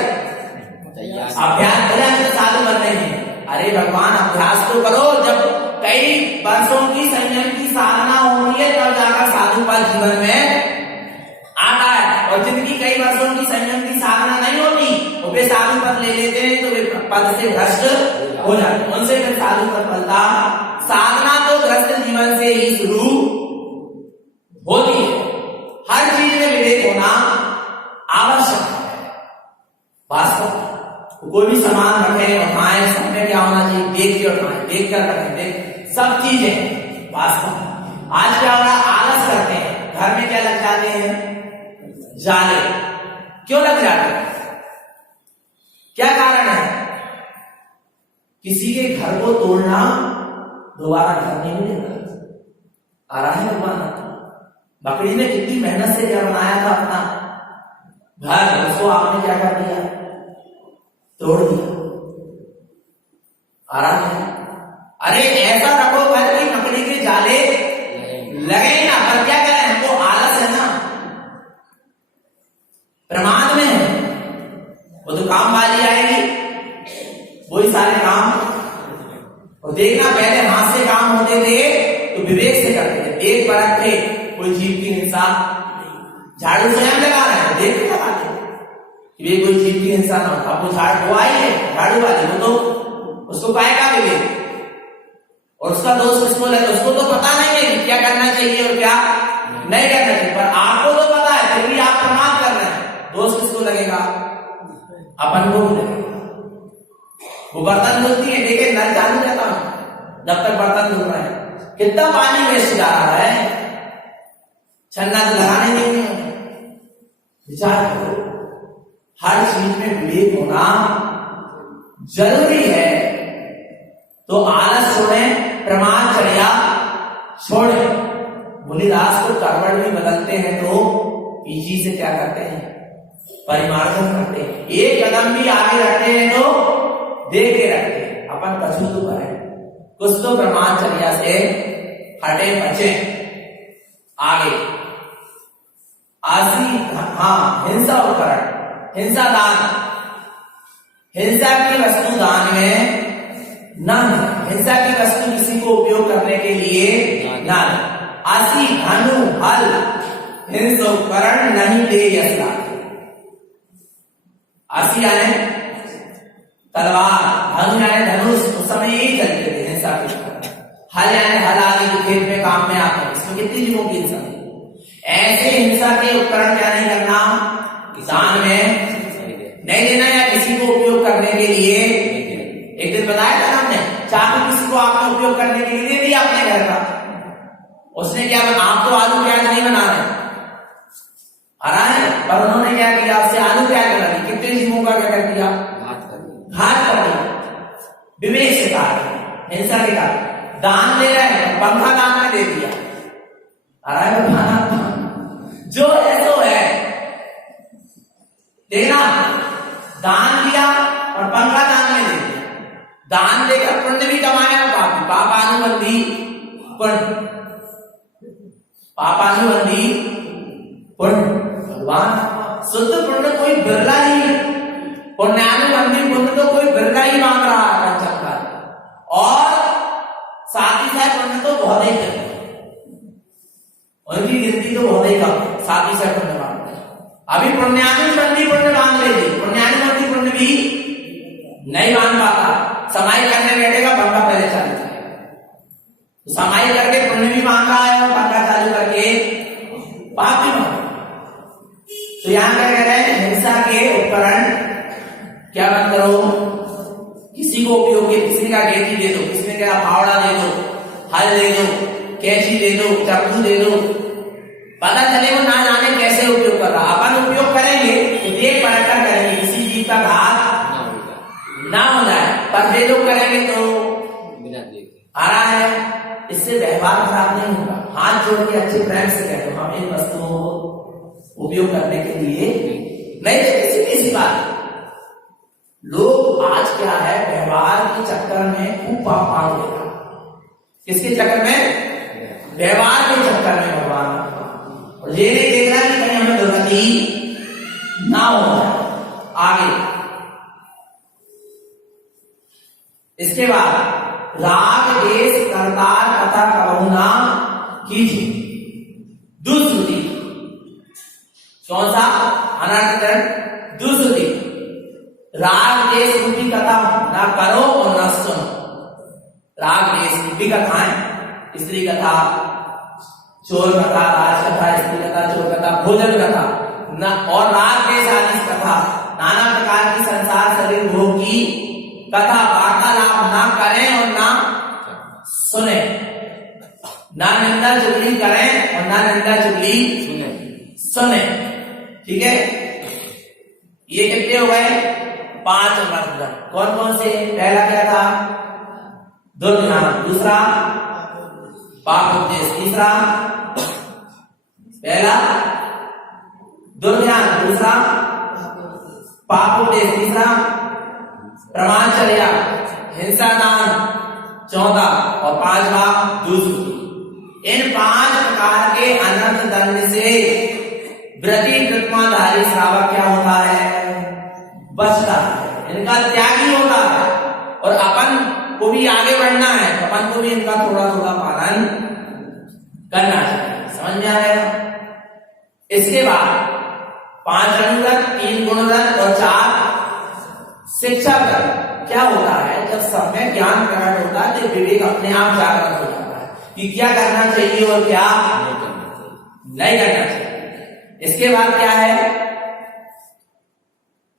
अभ्यास करें तो साधु बनने में। अरे भगवान अभ्यास तो करो, जब कई वर्षों की संयम की साधना होती है तब जाकर साधु का जीवन में आता है। और जिनकी कई वर्षों की संयम की साधना नहीं होती वो वे साधु पद ले लेते हैं, तो वे पद से भ्रष्ट हो जाते हैं, उनसे फिर साधु पद मिलता। साधना तो ग्रस्त जीवन से ही शुरू होती है। हर चीज में विवेक होना आवश्यक है। वास्तव कोई भी सामान रखें, उठाएं, सब में क्या होना चाहिए? देख के उठाएं, देख कर रखें, देख सब चीजें। वास्तव आज क्या हो रहा? आलस करते हैं, घर में क्या लग जाते हैं? जाले। क्यों लग जाते हैं? क्या कारण है? किसी के घर को तोड़ना दोबारा घर नहीं मिलेगा। आ रहा है भगवान, बकरी ने कितनी मेहनत से क्या बनाया था अपना घर, उसको आपने क्या कर दिया? तोड़ दिया। आ रहा है? अरे ऐसा रखो घर की मकड़ी के जाले लगे ना, पर क्या करें? हमको आलस है ना, प्रमाद में है। वो तो काम वाली आएगी, वही सारे काम। और देखना पहले हाथ से काम होते थे तो विवेक से करते थे, एक परख थे, कोई जीव की हिंसा। झाड़ू स्वयं लगा रहे हैं, देख के लगाते ये कोई जीव की हिंसा ना हो। आपको झाड़ू आई है, झाड़ू वाली, वो तो उसको पाएगा विवेक, और उसका दोष किसको लगे? उसको तो पता नहीं है कि क्या करना चाहिए और क्या नहीं करना चाहिए, पर आपको तो पता है, फिर भी आप प्रमाद कर रहे हैं। दोष किसको लगेगा? अपन को लगेगा। वो बर्तन धुलती है, देखिए नल चालू रहता हूं जब तक बर्तन धुल रहे हैं, कितना पानी वेस्ट जा रहा है, छन्ना तो लगाने देंगे। विचार करो, हर चीज में विवेक होना जरूरी है। तो आलस छोड़ें, प्रमादचर्या छोड़ें। मुनिदास को कर्मठ भी बदलते हैं तो पीछे से क्या करते हैं? परिमार्जन करते हैं। एक कदम भी आगे रखते हैं तो देख के रखते हैं। अपन कछु तो करें, कुछ तो प्रमादचर्या से हटे बचे। आगे हिंसा उपकरण, हिंसा दान, हिंसा की वस्तु दान में न, हिंसा की वस्तु किसी को उपयोग करने के लिए न। आसी धनु हल हिंसा उपकरण नहीं दे यसला। आसी यानी तलवार, धनु यानी धनुष, उस समय यही चलते थे हिंसा के। हल यानी हल आदि जो खेत में काम में आते हैं, इसमें कितनी जीवों की हिंसा। ऐसे हिंसा के उपकरण क्या नहीं करना? किसान में नहीं देना, या किसी को उपयोग करने के लिए। एक दिन बताया था हमने, चाकू किसी को आपने उपयोग करने के लिए दे दिया अपने घर का, उसने क्या बना? आप तो आलू प्याज नहीं बना रहे, आ रहा है, पर उन्होंने क्या किया? आपसे आलू प्याज बना दी। कितने जीवों का क्या कर दिया? घात कर दिया। विवेक से कहा, हिंसा के कारण। दान ले रहे हैं, पंखा दान में दे दिया। आ रहा है खाना जो है सो है। देखना, दान दिया और पंखा दान में दे दिया। दान देकर पुण्य भी कमाया, पापानुबंधी पुण्य, पापानुबंधी पुण्य। भगवान शुद्ध पुण्य कोई बिरला ही, पुण्यानुबंधी पुण्य तो कोई बिरला ही मांग रहा है। पुण्यामी बंदी पुण्य बांध लेगी, पुण्यामी बंदी पुण्य भी नहीं बांध पाता, समाई करने बैठेगा पंखा पहले चालू करेगा, तो समाई करके पुण्य भी बांध रहा है और पंखा चालू करके पाप भी बांध। तो यहाँ क्या कह रहे हैं, हिंसा के उपकरण क्या मत करो, किसी को उपयोग के, किसी ने कहा गेंदी दे दो, किसी ने कहा फावड़ा दे दो, हल दे दो, कैंची दे दो, चाकू दे दो, पता चले वो ना जाने कैसे उपयोग कर रहा। अपन उपयोग करेंगे तो देख परख कर करेंगे, किसी जीव का घात ना हो जाए, पर दे दो करेंगे तो बिना देखे आ रहा है, इससे व्यवहार खराब नहीं होगा। हाथ जोड़ के अच्छे प्रेम से कहते हो हम इन वस्तुओं को उपयोग करने के लिए नहीं, किसी किसी बात। लोग आज क्या है, व्यवहार के चक्कर में खूब पाप पाप देगा। किसके चक्कर में? व्यवहार के चक्कर में भगवान, और ये नहीं देख रहा कि कहीं हमें दुर्गति ना हो जाए आगे। इसके बाद राग देश करतार कथा करुणा कीजिए। दुष्कृति कौन सा? अनर्थक दुष्कृति। राग देश रूपी कथा ना करो और न सुनो। राग देश रूपी कथाएं, स्त्री कथा, चोर कथा, राज कथा, स्त्री कथा, चोर कथा, भोजन कथा न, और राग देश आदि कथा, नाना प्रकार की संसार शरीर भोग की कथा वार्तालाप ना करें और ना सुने, ना निंदा चुगली करें और ना निंदा चुगली सुने। ठीक है, ये कितने हो गए? 5 मतलब कौन कौन से? पहला क्या था? दुर्ज्ञान, दूसरा पाप उपदेश, तीसरा पहला दुर्ज्ञान, दूसरा पाप उपदेश, तीसरा प्रमाणचर्या, हिंसा दान, चौथा और 5वां दुष्कृति। इन 5 प्रकार के अनर्थ दंड से व्रती कृत्माधारी श्रावक क्या होता है? बचता है, इनका त्यागी होता है। और अपन को भी आगे बढ़ना है, अपन को भी इनका थोड़ा थोड़ा पालन करना चाहिए। समझ में आ गया? इसके बाद 5 अनुगत, 3 गुणगत और 4 शिक्षागत। क्या होता है? जब सब में ज्ञान प्रकट होता है तो विवेक अपने आप जागृत हो जाता है कि क्या करना चाहिए और क्या नहीं करना चाहिए। इसके बाद क्या है?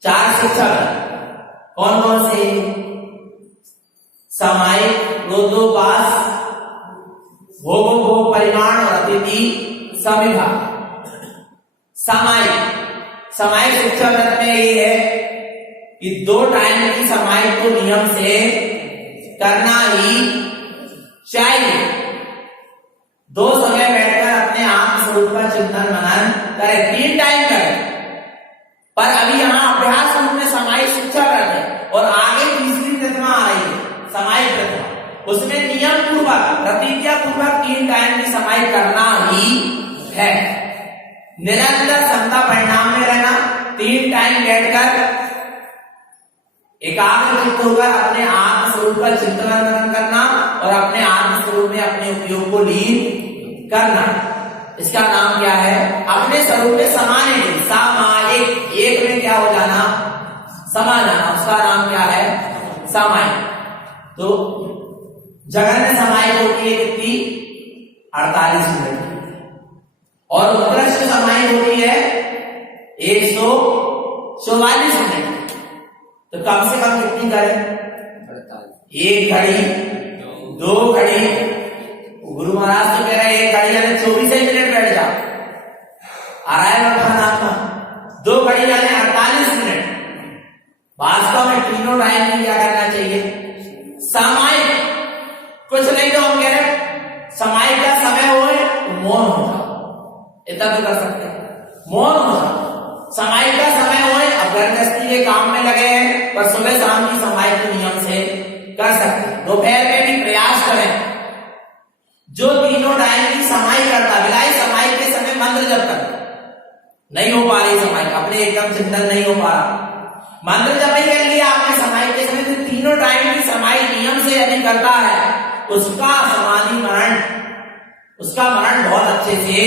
4 शिक्षागत। कौन कौन से? सामायिक, क्रोधोपास, भोग परिमाण और अतिथि समिभाग। सामायिक शिक्षागत में ये है कि 2 टाइम की सामायिक को नियम से करना ही चाहिए। 2 समय बैठकर अपने आत्म स्वरूप का चिंतन मनन करें, 3 टाइम करें। पर अभी यहाँ अभ्यास रूप में सामायिक शिक्षा करते हैं और आगे तीसरी प्रतिमा आ रही है, सामायिक प्रतिमा। उसमें नियम पूर्वक, प्रतिज्ञा पूर्वक 3 टाइम की सामायिक करना ही है। निरंतर समता परिणाम में रहना, 3 टाइम बैठकर एकाग्र चित्त होकर अपने आत्म स्वरूप का चिंतन मनन करना और अपने आत्म स्वरूप में अपने उपयोग को लीन करना। इसका नाम क्या है? अपने स्वरूप में समाने, सामायिक, एक में क्या हो जाना? समा जाना, उसका नाम क्या है? सामायिक। तो जघन्य सामायिक होती है कितनी? 48 मिनट और उत्कृष्ट सामायिक होती है 144 मिनट। तो कम से कम कितनी करें? 1 घड़ी, 2 घड़ी। गुरु महाराज तो कह रहे हैं 1 घड़ी यानी 24 मिनट बैठ जाओ, आ रहा है आपका। 2 घड़ी यानी 48 मिनट। वास्तव में तीनों टाइम में क्या करना चाहिए? सामायिक। कुछ नहीं तो हम कह रहे सामायिक का समय हो तो मौन हो जाओ, इतना तो कर सकते हैं, मौन हो जाओ। सामायिक का समय हो, अब घर गृहस्थी के काम में लगे हैं, पर सुबह शाम की सामायिक के नियम से कर सकते हैं। दोपहर में भी प्रयास करें। जो तीनों टाइम की समाई करता, बिलाई समाई के समय मंत्र जब तक नहीं हो पा रही समाई, अपने एकदम चिंतन नहीं हो पा रहा, मंत्र जब ही कर लिया आपने समाई के समय, तो तीनों टाइम की समाई नियम से यदि करता है उसका समाधि मरण, उसका मरण बहुत अच्छे से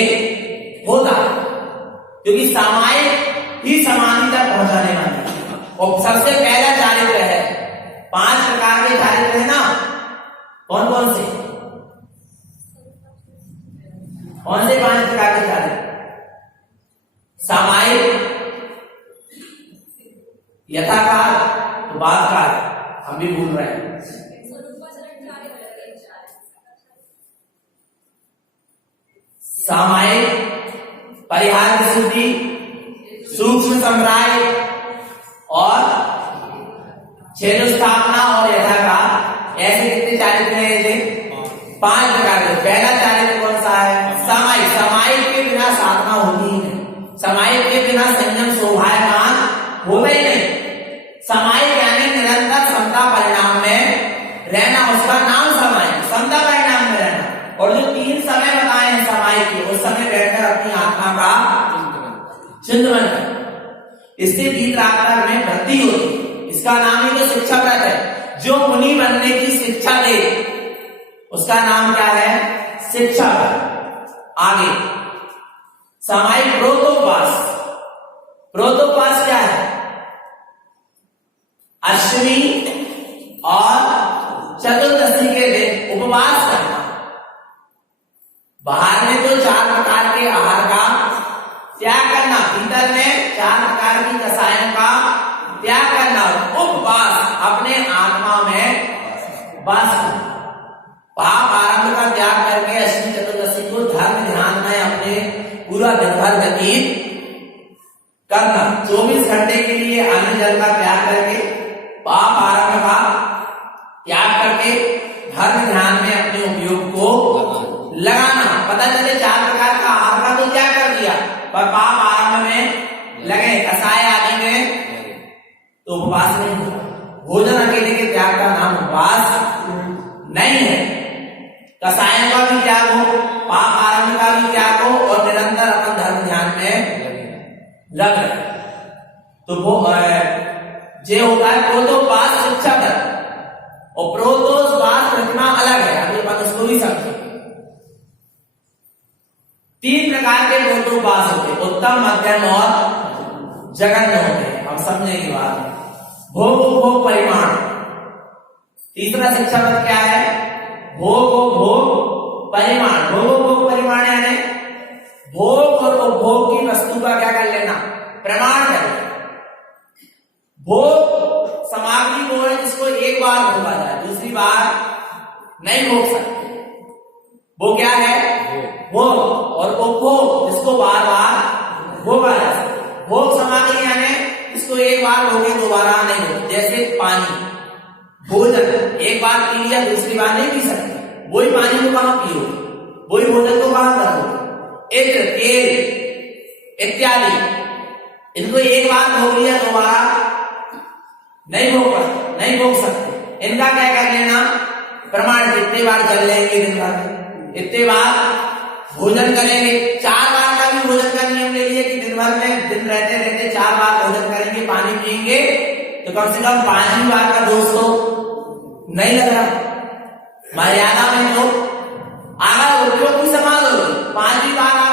होता है। क्योंकि सामायिक ही समाधि तक पहुंचाने वाली है। और सबसे पहला चारित्र है, 5 प्रकार के चारित्र है ना, कौन कौन से 5 प्रकार के चारित्र? सामायिक, यथाकाल, तो बात का हम भी भूल रहे हैं। सामायिक, परिहार विशुद्धि, सूक्ष्म संग्राय और छेदस्थापना और यथाकाल, ऐसे कितने चारित्र हैं? ये 5 प्रकार के। पहला चारित्र कौन सा है? सामायिक। सामायिक के बिना साधना होती ही नहीं, सामायिक के बिना संयम शोभायमान होता ही नहीं। सामायिक यानी निरंतर समता परिणाम में रहना, उसका नाम सामायिक, समता परिणाम में रहना। और जो 3 समय बताए हैं सामायिक के, उस समय बैठकर अपनी आत्मा का चिंतन कर, इससे वीतराग में वृद्धि होती। इसका नाम ही तो शिक्षा व्रत है। जो मुनि बनने की शिक्षा दे उसका नाम क्या है? शिक्षा व्रत। आगे सामायिक प्रोतोपास। प्रोतोपास क्या है? अष्टमी और चतुर्दशी के दिन उपवास करना। बाहर में तो 4 प्रकार के आहार का त्याग करना, भीतर में 4 प्रकार की कषायों का त्याग करना, उपवास, अपने आत्मा में वास करना। पाप आरंभ का त्याग करके अष्टमी चतुर्दशी को धर्म ध्यान में अपने पूरा दिन भर व्यतीत करना। 24 घंटे के लिए अन्न जल का त्याग करके, पाप आरंभ का त्याग करके धर्म ध्यान में अपने उपयोग को लगाना। पता चले 4 प्रकार का आहार का तो त्याग कर दिया, पर पाप आरंभ में लगे, कषाय आदि में, तो उपवास नहीं होगा। भोजन अकेले के त्याग का नाम उपवास नहीं है। कषायों का भी त्याग हो, पाप आरंभ का भी त्याग हो, और निरंतर अपन धर्म ध्यान में लग रहे, तो वो जे होता है प्रोतोपास शिक्षा व्रत। और प्रोतोपास प्रतिमा अलग है, अभी अपन उसको भी समझेंगे। 3 प्रकार के प्रोतोपास होते, उत्तम, मध्यम और जघन्य होते हैं। हम समझेंगे बात। भोग उपभोग परिमाण। तीसरा शिक्षा व्रत क्या है? भोग उपभोग परिमाण। भोग उपभोग परिमाण यानी भोग और उपभोग की वस्तु का क्या कर लेना? प्रमाण कर लेना। भोग सामग्री वो है जिसको एक बार भोगा जाए, दूसरी बार नहीं भोग सकते, वो क्या है? भोग। और उपभोग जिसको बार बार भोगा जा सकता। भोग सामग्री यानी इसको एक बार भोगे दोबारा नहीं भोगे। जैसे पानी, भोजन एक बार पी लिया, दूसरी बार नहीं पी सकते। वही पानी को कहां पियोगे? वही भोजन को कहां करोगे? इत्र, तेल इत्यादि, इनको एक बार भोग लिया, दोबारा नहीं भोग सकते। इनका क्या कर लेना? प्रमाण। कितने बार जल लेंगे दिन भर में, इतने बार भोजन करेंगे। 4 बार का भी भोजन का नियम ले लिए कि दिन भर में, दिन रहते रहते 4 बार भोजन करेंगे, पानी पिएंगे, तो कम से कम 5वीं बार का दोष तो नहीं लग रहा। मर्यादा में तो आगा उपयोग की संभाल होगी। 5वीं बार आप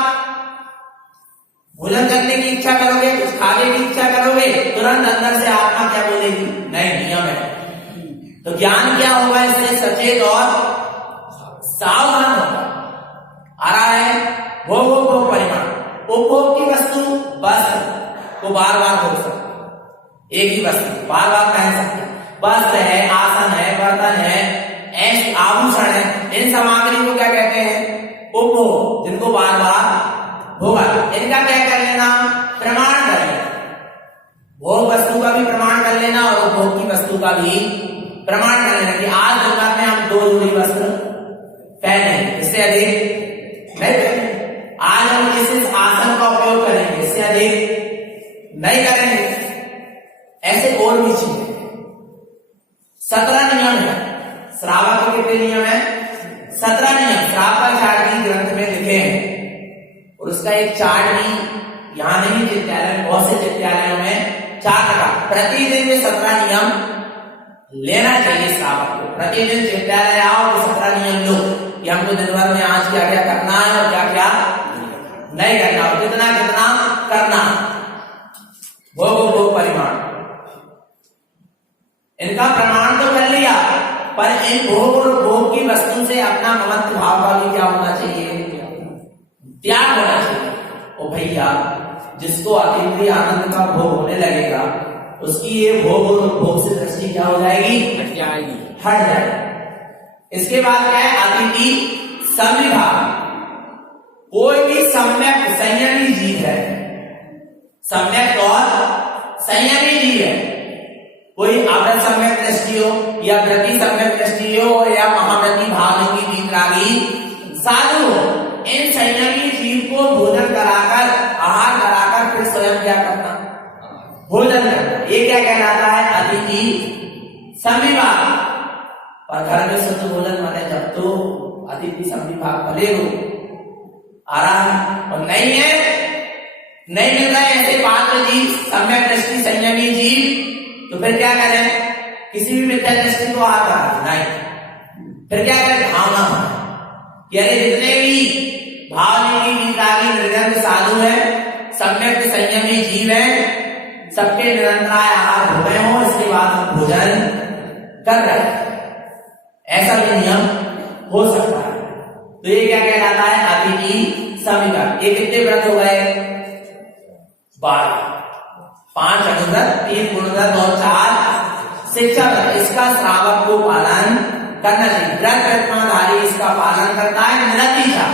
भोजन करने की इच्छा करोगे, कुछ खाने की इच्छा करोगे, तुरंत अंदर से आत्मा क्या बोलेगी? नहीं, नियम है। तो ज्ञान क्या होगा? इससे सचेत और सावधान होगा। आ रहा है भोग उपभोग परिमाण। उपभोग की वस्तु वस्त्र को बार बार भोग सकते, एक ही वस्तु बार बार पहन सकते। वस्त्र है, आसन है, बर्तन है, ऐसे आभूषण है, इन सामग्री को क्या कहते हैं? उपभोग, जिनको बार बार भोगा। इनका क्या कर लेना? प्रमाण कर लेना। भोग वस्तु का भी प्रमाण कर लेना और उपभोग की वस्तु का भी प्रमाण कर लेना कि आज दुकान में हम 2 जोड़ी वस्त्र पहने, इससे अधिक नहीं पहने। आज हम इस आसन का उपयोग करेंगे, इससे अधिक नहीं करेंगे। ऐसे और भी चीजें। 17 नियम है। श्रावक के कितने नियम है? 17 नियम श्रावकाचार्य ग्रंथ में लिखे हैं। और उसका एक चार्ट भी यहां नहीं, विद्यालय में, बहुत से विद्यालयों में चार्ट का प्रतिदिन में 17 नियम लेना चाहिए श्रावक को। प्रतिदिन विद्यालय आओ तो 17 नियम लो कि हमको दिन भर में आज क्या क्या करना है और क्या क्या नहीं करना, और कितना कितना करना, भोग परिमाण, इनका प्रमाण तो कर लिया, पर इन भोग और भोग की वस्तु से अपना ममत्व भाव का भी क्या होना चाहिए, त्याग होना चाहिए। ओ भैया, जिसको अतीन्द्रिय आनंद का भोग होने लगेगा उसकी ये भोग और भोग से दृष्टि क्या हो जाएगी, हट जाएगी, हट जाएगी। इसके बाद क्या है, अतिथि संविभाग। कोई भी सम्यक संयमी जीव है, सम्यक और संयमी जीव है, कोई अव्रत सम्यक दृष्टि हो या व्रति सम्यक दृष्टि हो या महाव्रति भावनिकी वीतरागी साधु हो, इन संयमी जीव को भोजन कराकर, आहार कराकर फिर स्वयं क्या करना, भोजन करना, ये क्या कहलाता है, अतिथि संविभाग। और घर में शुद्ध भोजन माने जब तो अतिथि संविभाग भले हो आ रहा है, और नहीं है, नहीं मिल रहा है ऐसे पात्र जीव, सम्यक दृष्टि संयमी जीव, तो फिर क्या करें, किसी भी मिथ्या दृष्टि को हाथ करा नहीं, फिर क्या करें, भावना माने, यानी जितने भी भावनिकी वीतरागी निर्गंध साधु है, सम्यक संयमी जीव है, सबके निरंतराय आहार हो गए हो, इसके बाद हम भोजन कर रहे हैं, ऐसा भी नियम हो सकता है। तो ये क्या कहलाता है, अतिथि संविभाग। ये कितने व्रत हो गए, 12, 5 अनुव्रत, 3 गुणव्रत और 4 शिक्षा व्रत। इसका श्रावक को पालन करना चाहिए। व्रत रत्नाधारी इसका पालन करता है, निरतिचार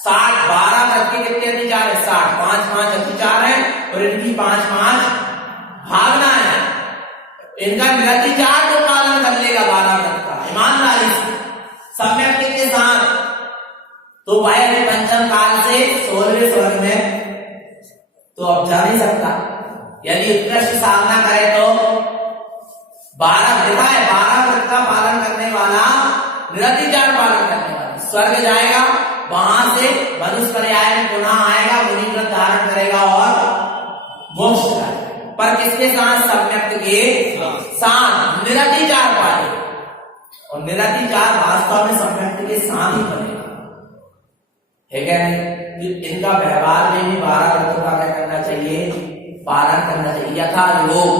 60, 12 व्रत के कितने अतिचार है, 60, 5 अतिचार है और इनकी 5 भावना है। इनका निरतिचार जो पालन कर लेगा 12 व्रत का ईमानदारी से, सम्यक के साथ, तो वह पंचम काल से 16वें स्वर्ग में तो अब जा नहीं सकता। यदि उत्कृष्ट साधना करे तो 12 व्रत का पालन करने वाला, निरतिचार पालन करने वाला स्वर्ग जाएगा, वहां से मनुष्य पर्याय में पुनः आएगा, मुनि व्रत धारण करेगा और मोक्ष पाएगा। पर किसके साथ, सम्यक के साथ निरतिचार पाएगा, और निरतिचार वास्तव में सम्यक के साथ ही बनेगा, है क्या नहीं। इनका व्यवहार में भी 12 व्रतों का क्या करना चाहिए, पालन करना चाहिए, यथा योग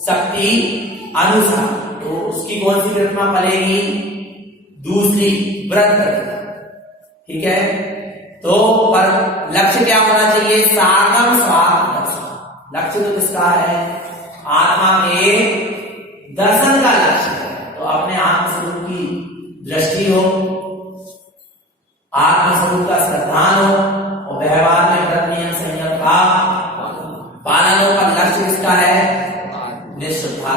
शक्ति अनुसार। तो उसकी कौन सी प्रतिमा पड़ेगी, दूसरी व्रत करेगा, ठीक है। तो पर लक्ष्य क्या होना चाहिए, साधन स्वात्म दर्शन। लक्ष्य तो किसका है, आत्मा के दर्शन का लक्ष्य है। तो अपने आत्मस्वरूप की दृष्टि हो, आत्मस्वरूप का श्रद्धान हो, और व्यवहार में व्रत नियम संयम का पालन हो, पर लक्ष्य किसका है, निष्ठुरता।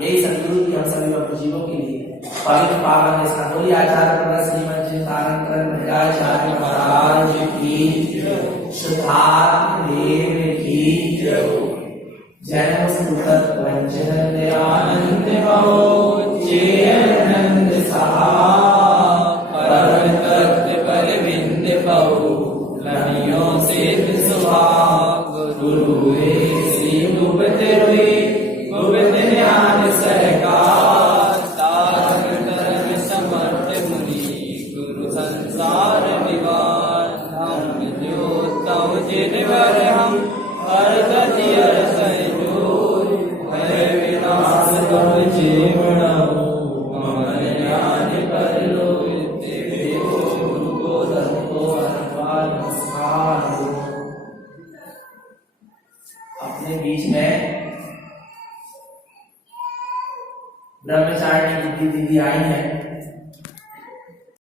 यही सदगुरु की हम सभी अपने जीवों के लिए पवित्र पावन बोली आचार्य श्रीमद चिंतानंद महाराज की, शुद्धात्म देव की जय। सुतत वंचन आनंद भव चेनंद सहा, परम तत्व पर बिंद बहु लनियों से सुहा। गुरु श्री गुप्त रुई गुप्त ध्यान सरकार, तारक धर्म समर्थ मुनि गुरु संसार निवार। धर्म ज्योत तव जिनवर हम हर गति अरसै जोर, भय विनाश भव जीवनौ ममन ज्ञान परलोक। गुरु को धर्म को नमस्कार। अपने बीच में ब्रह्मचारिणी दीदी आई है,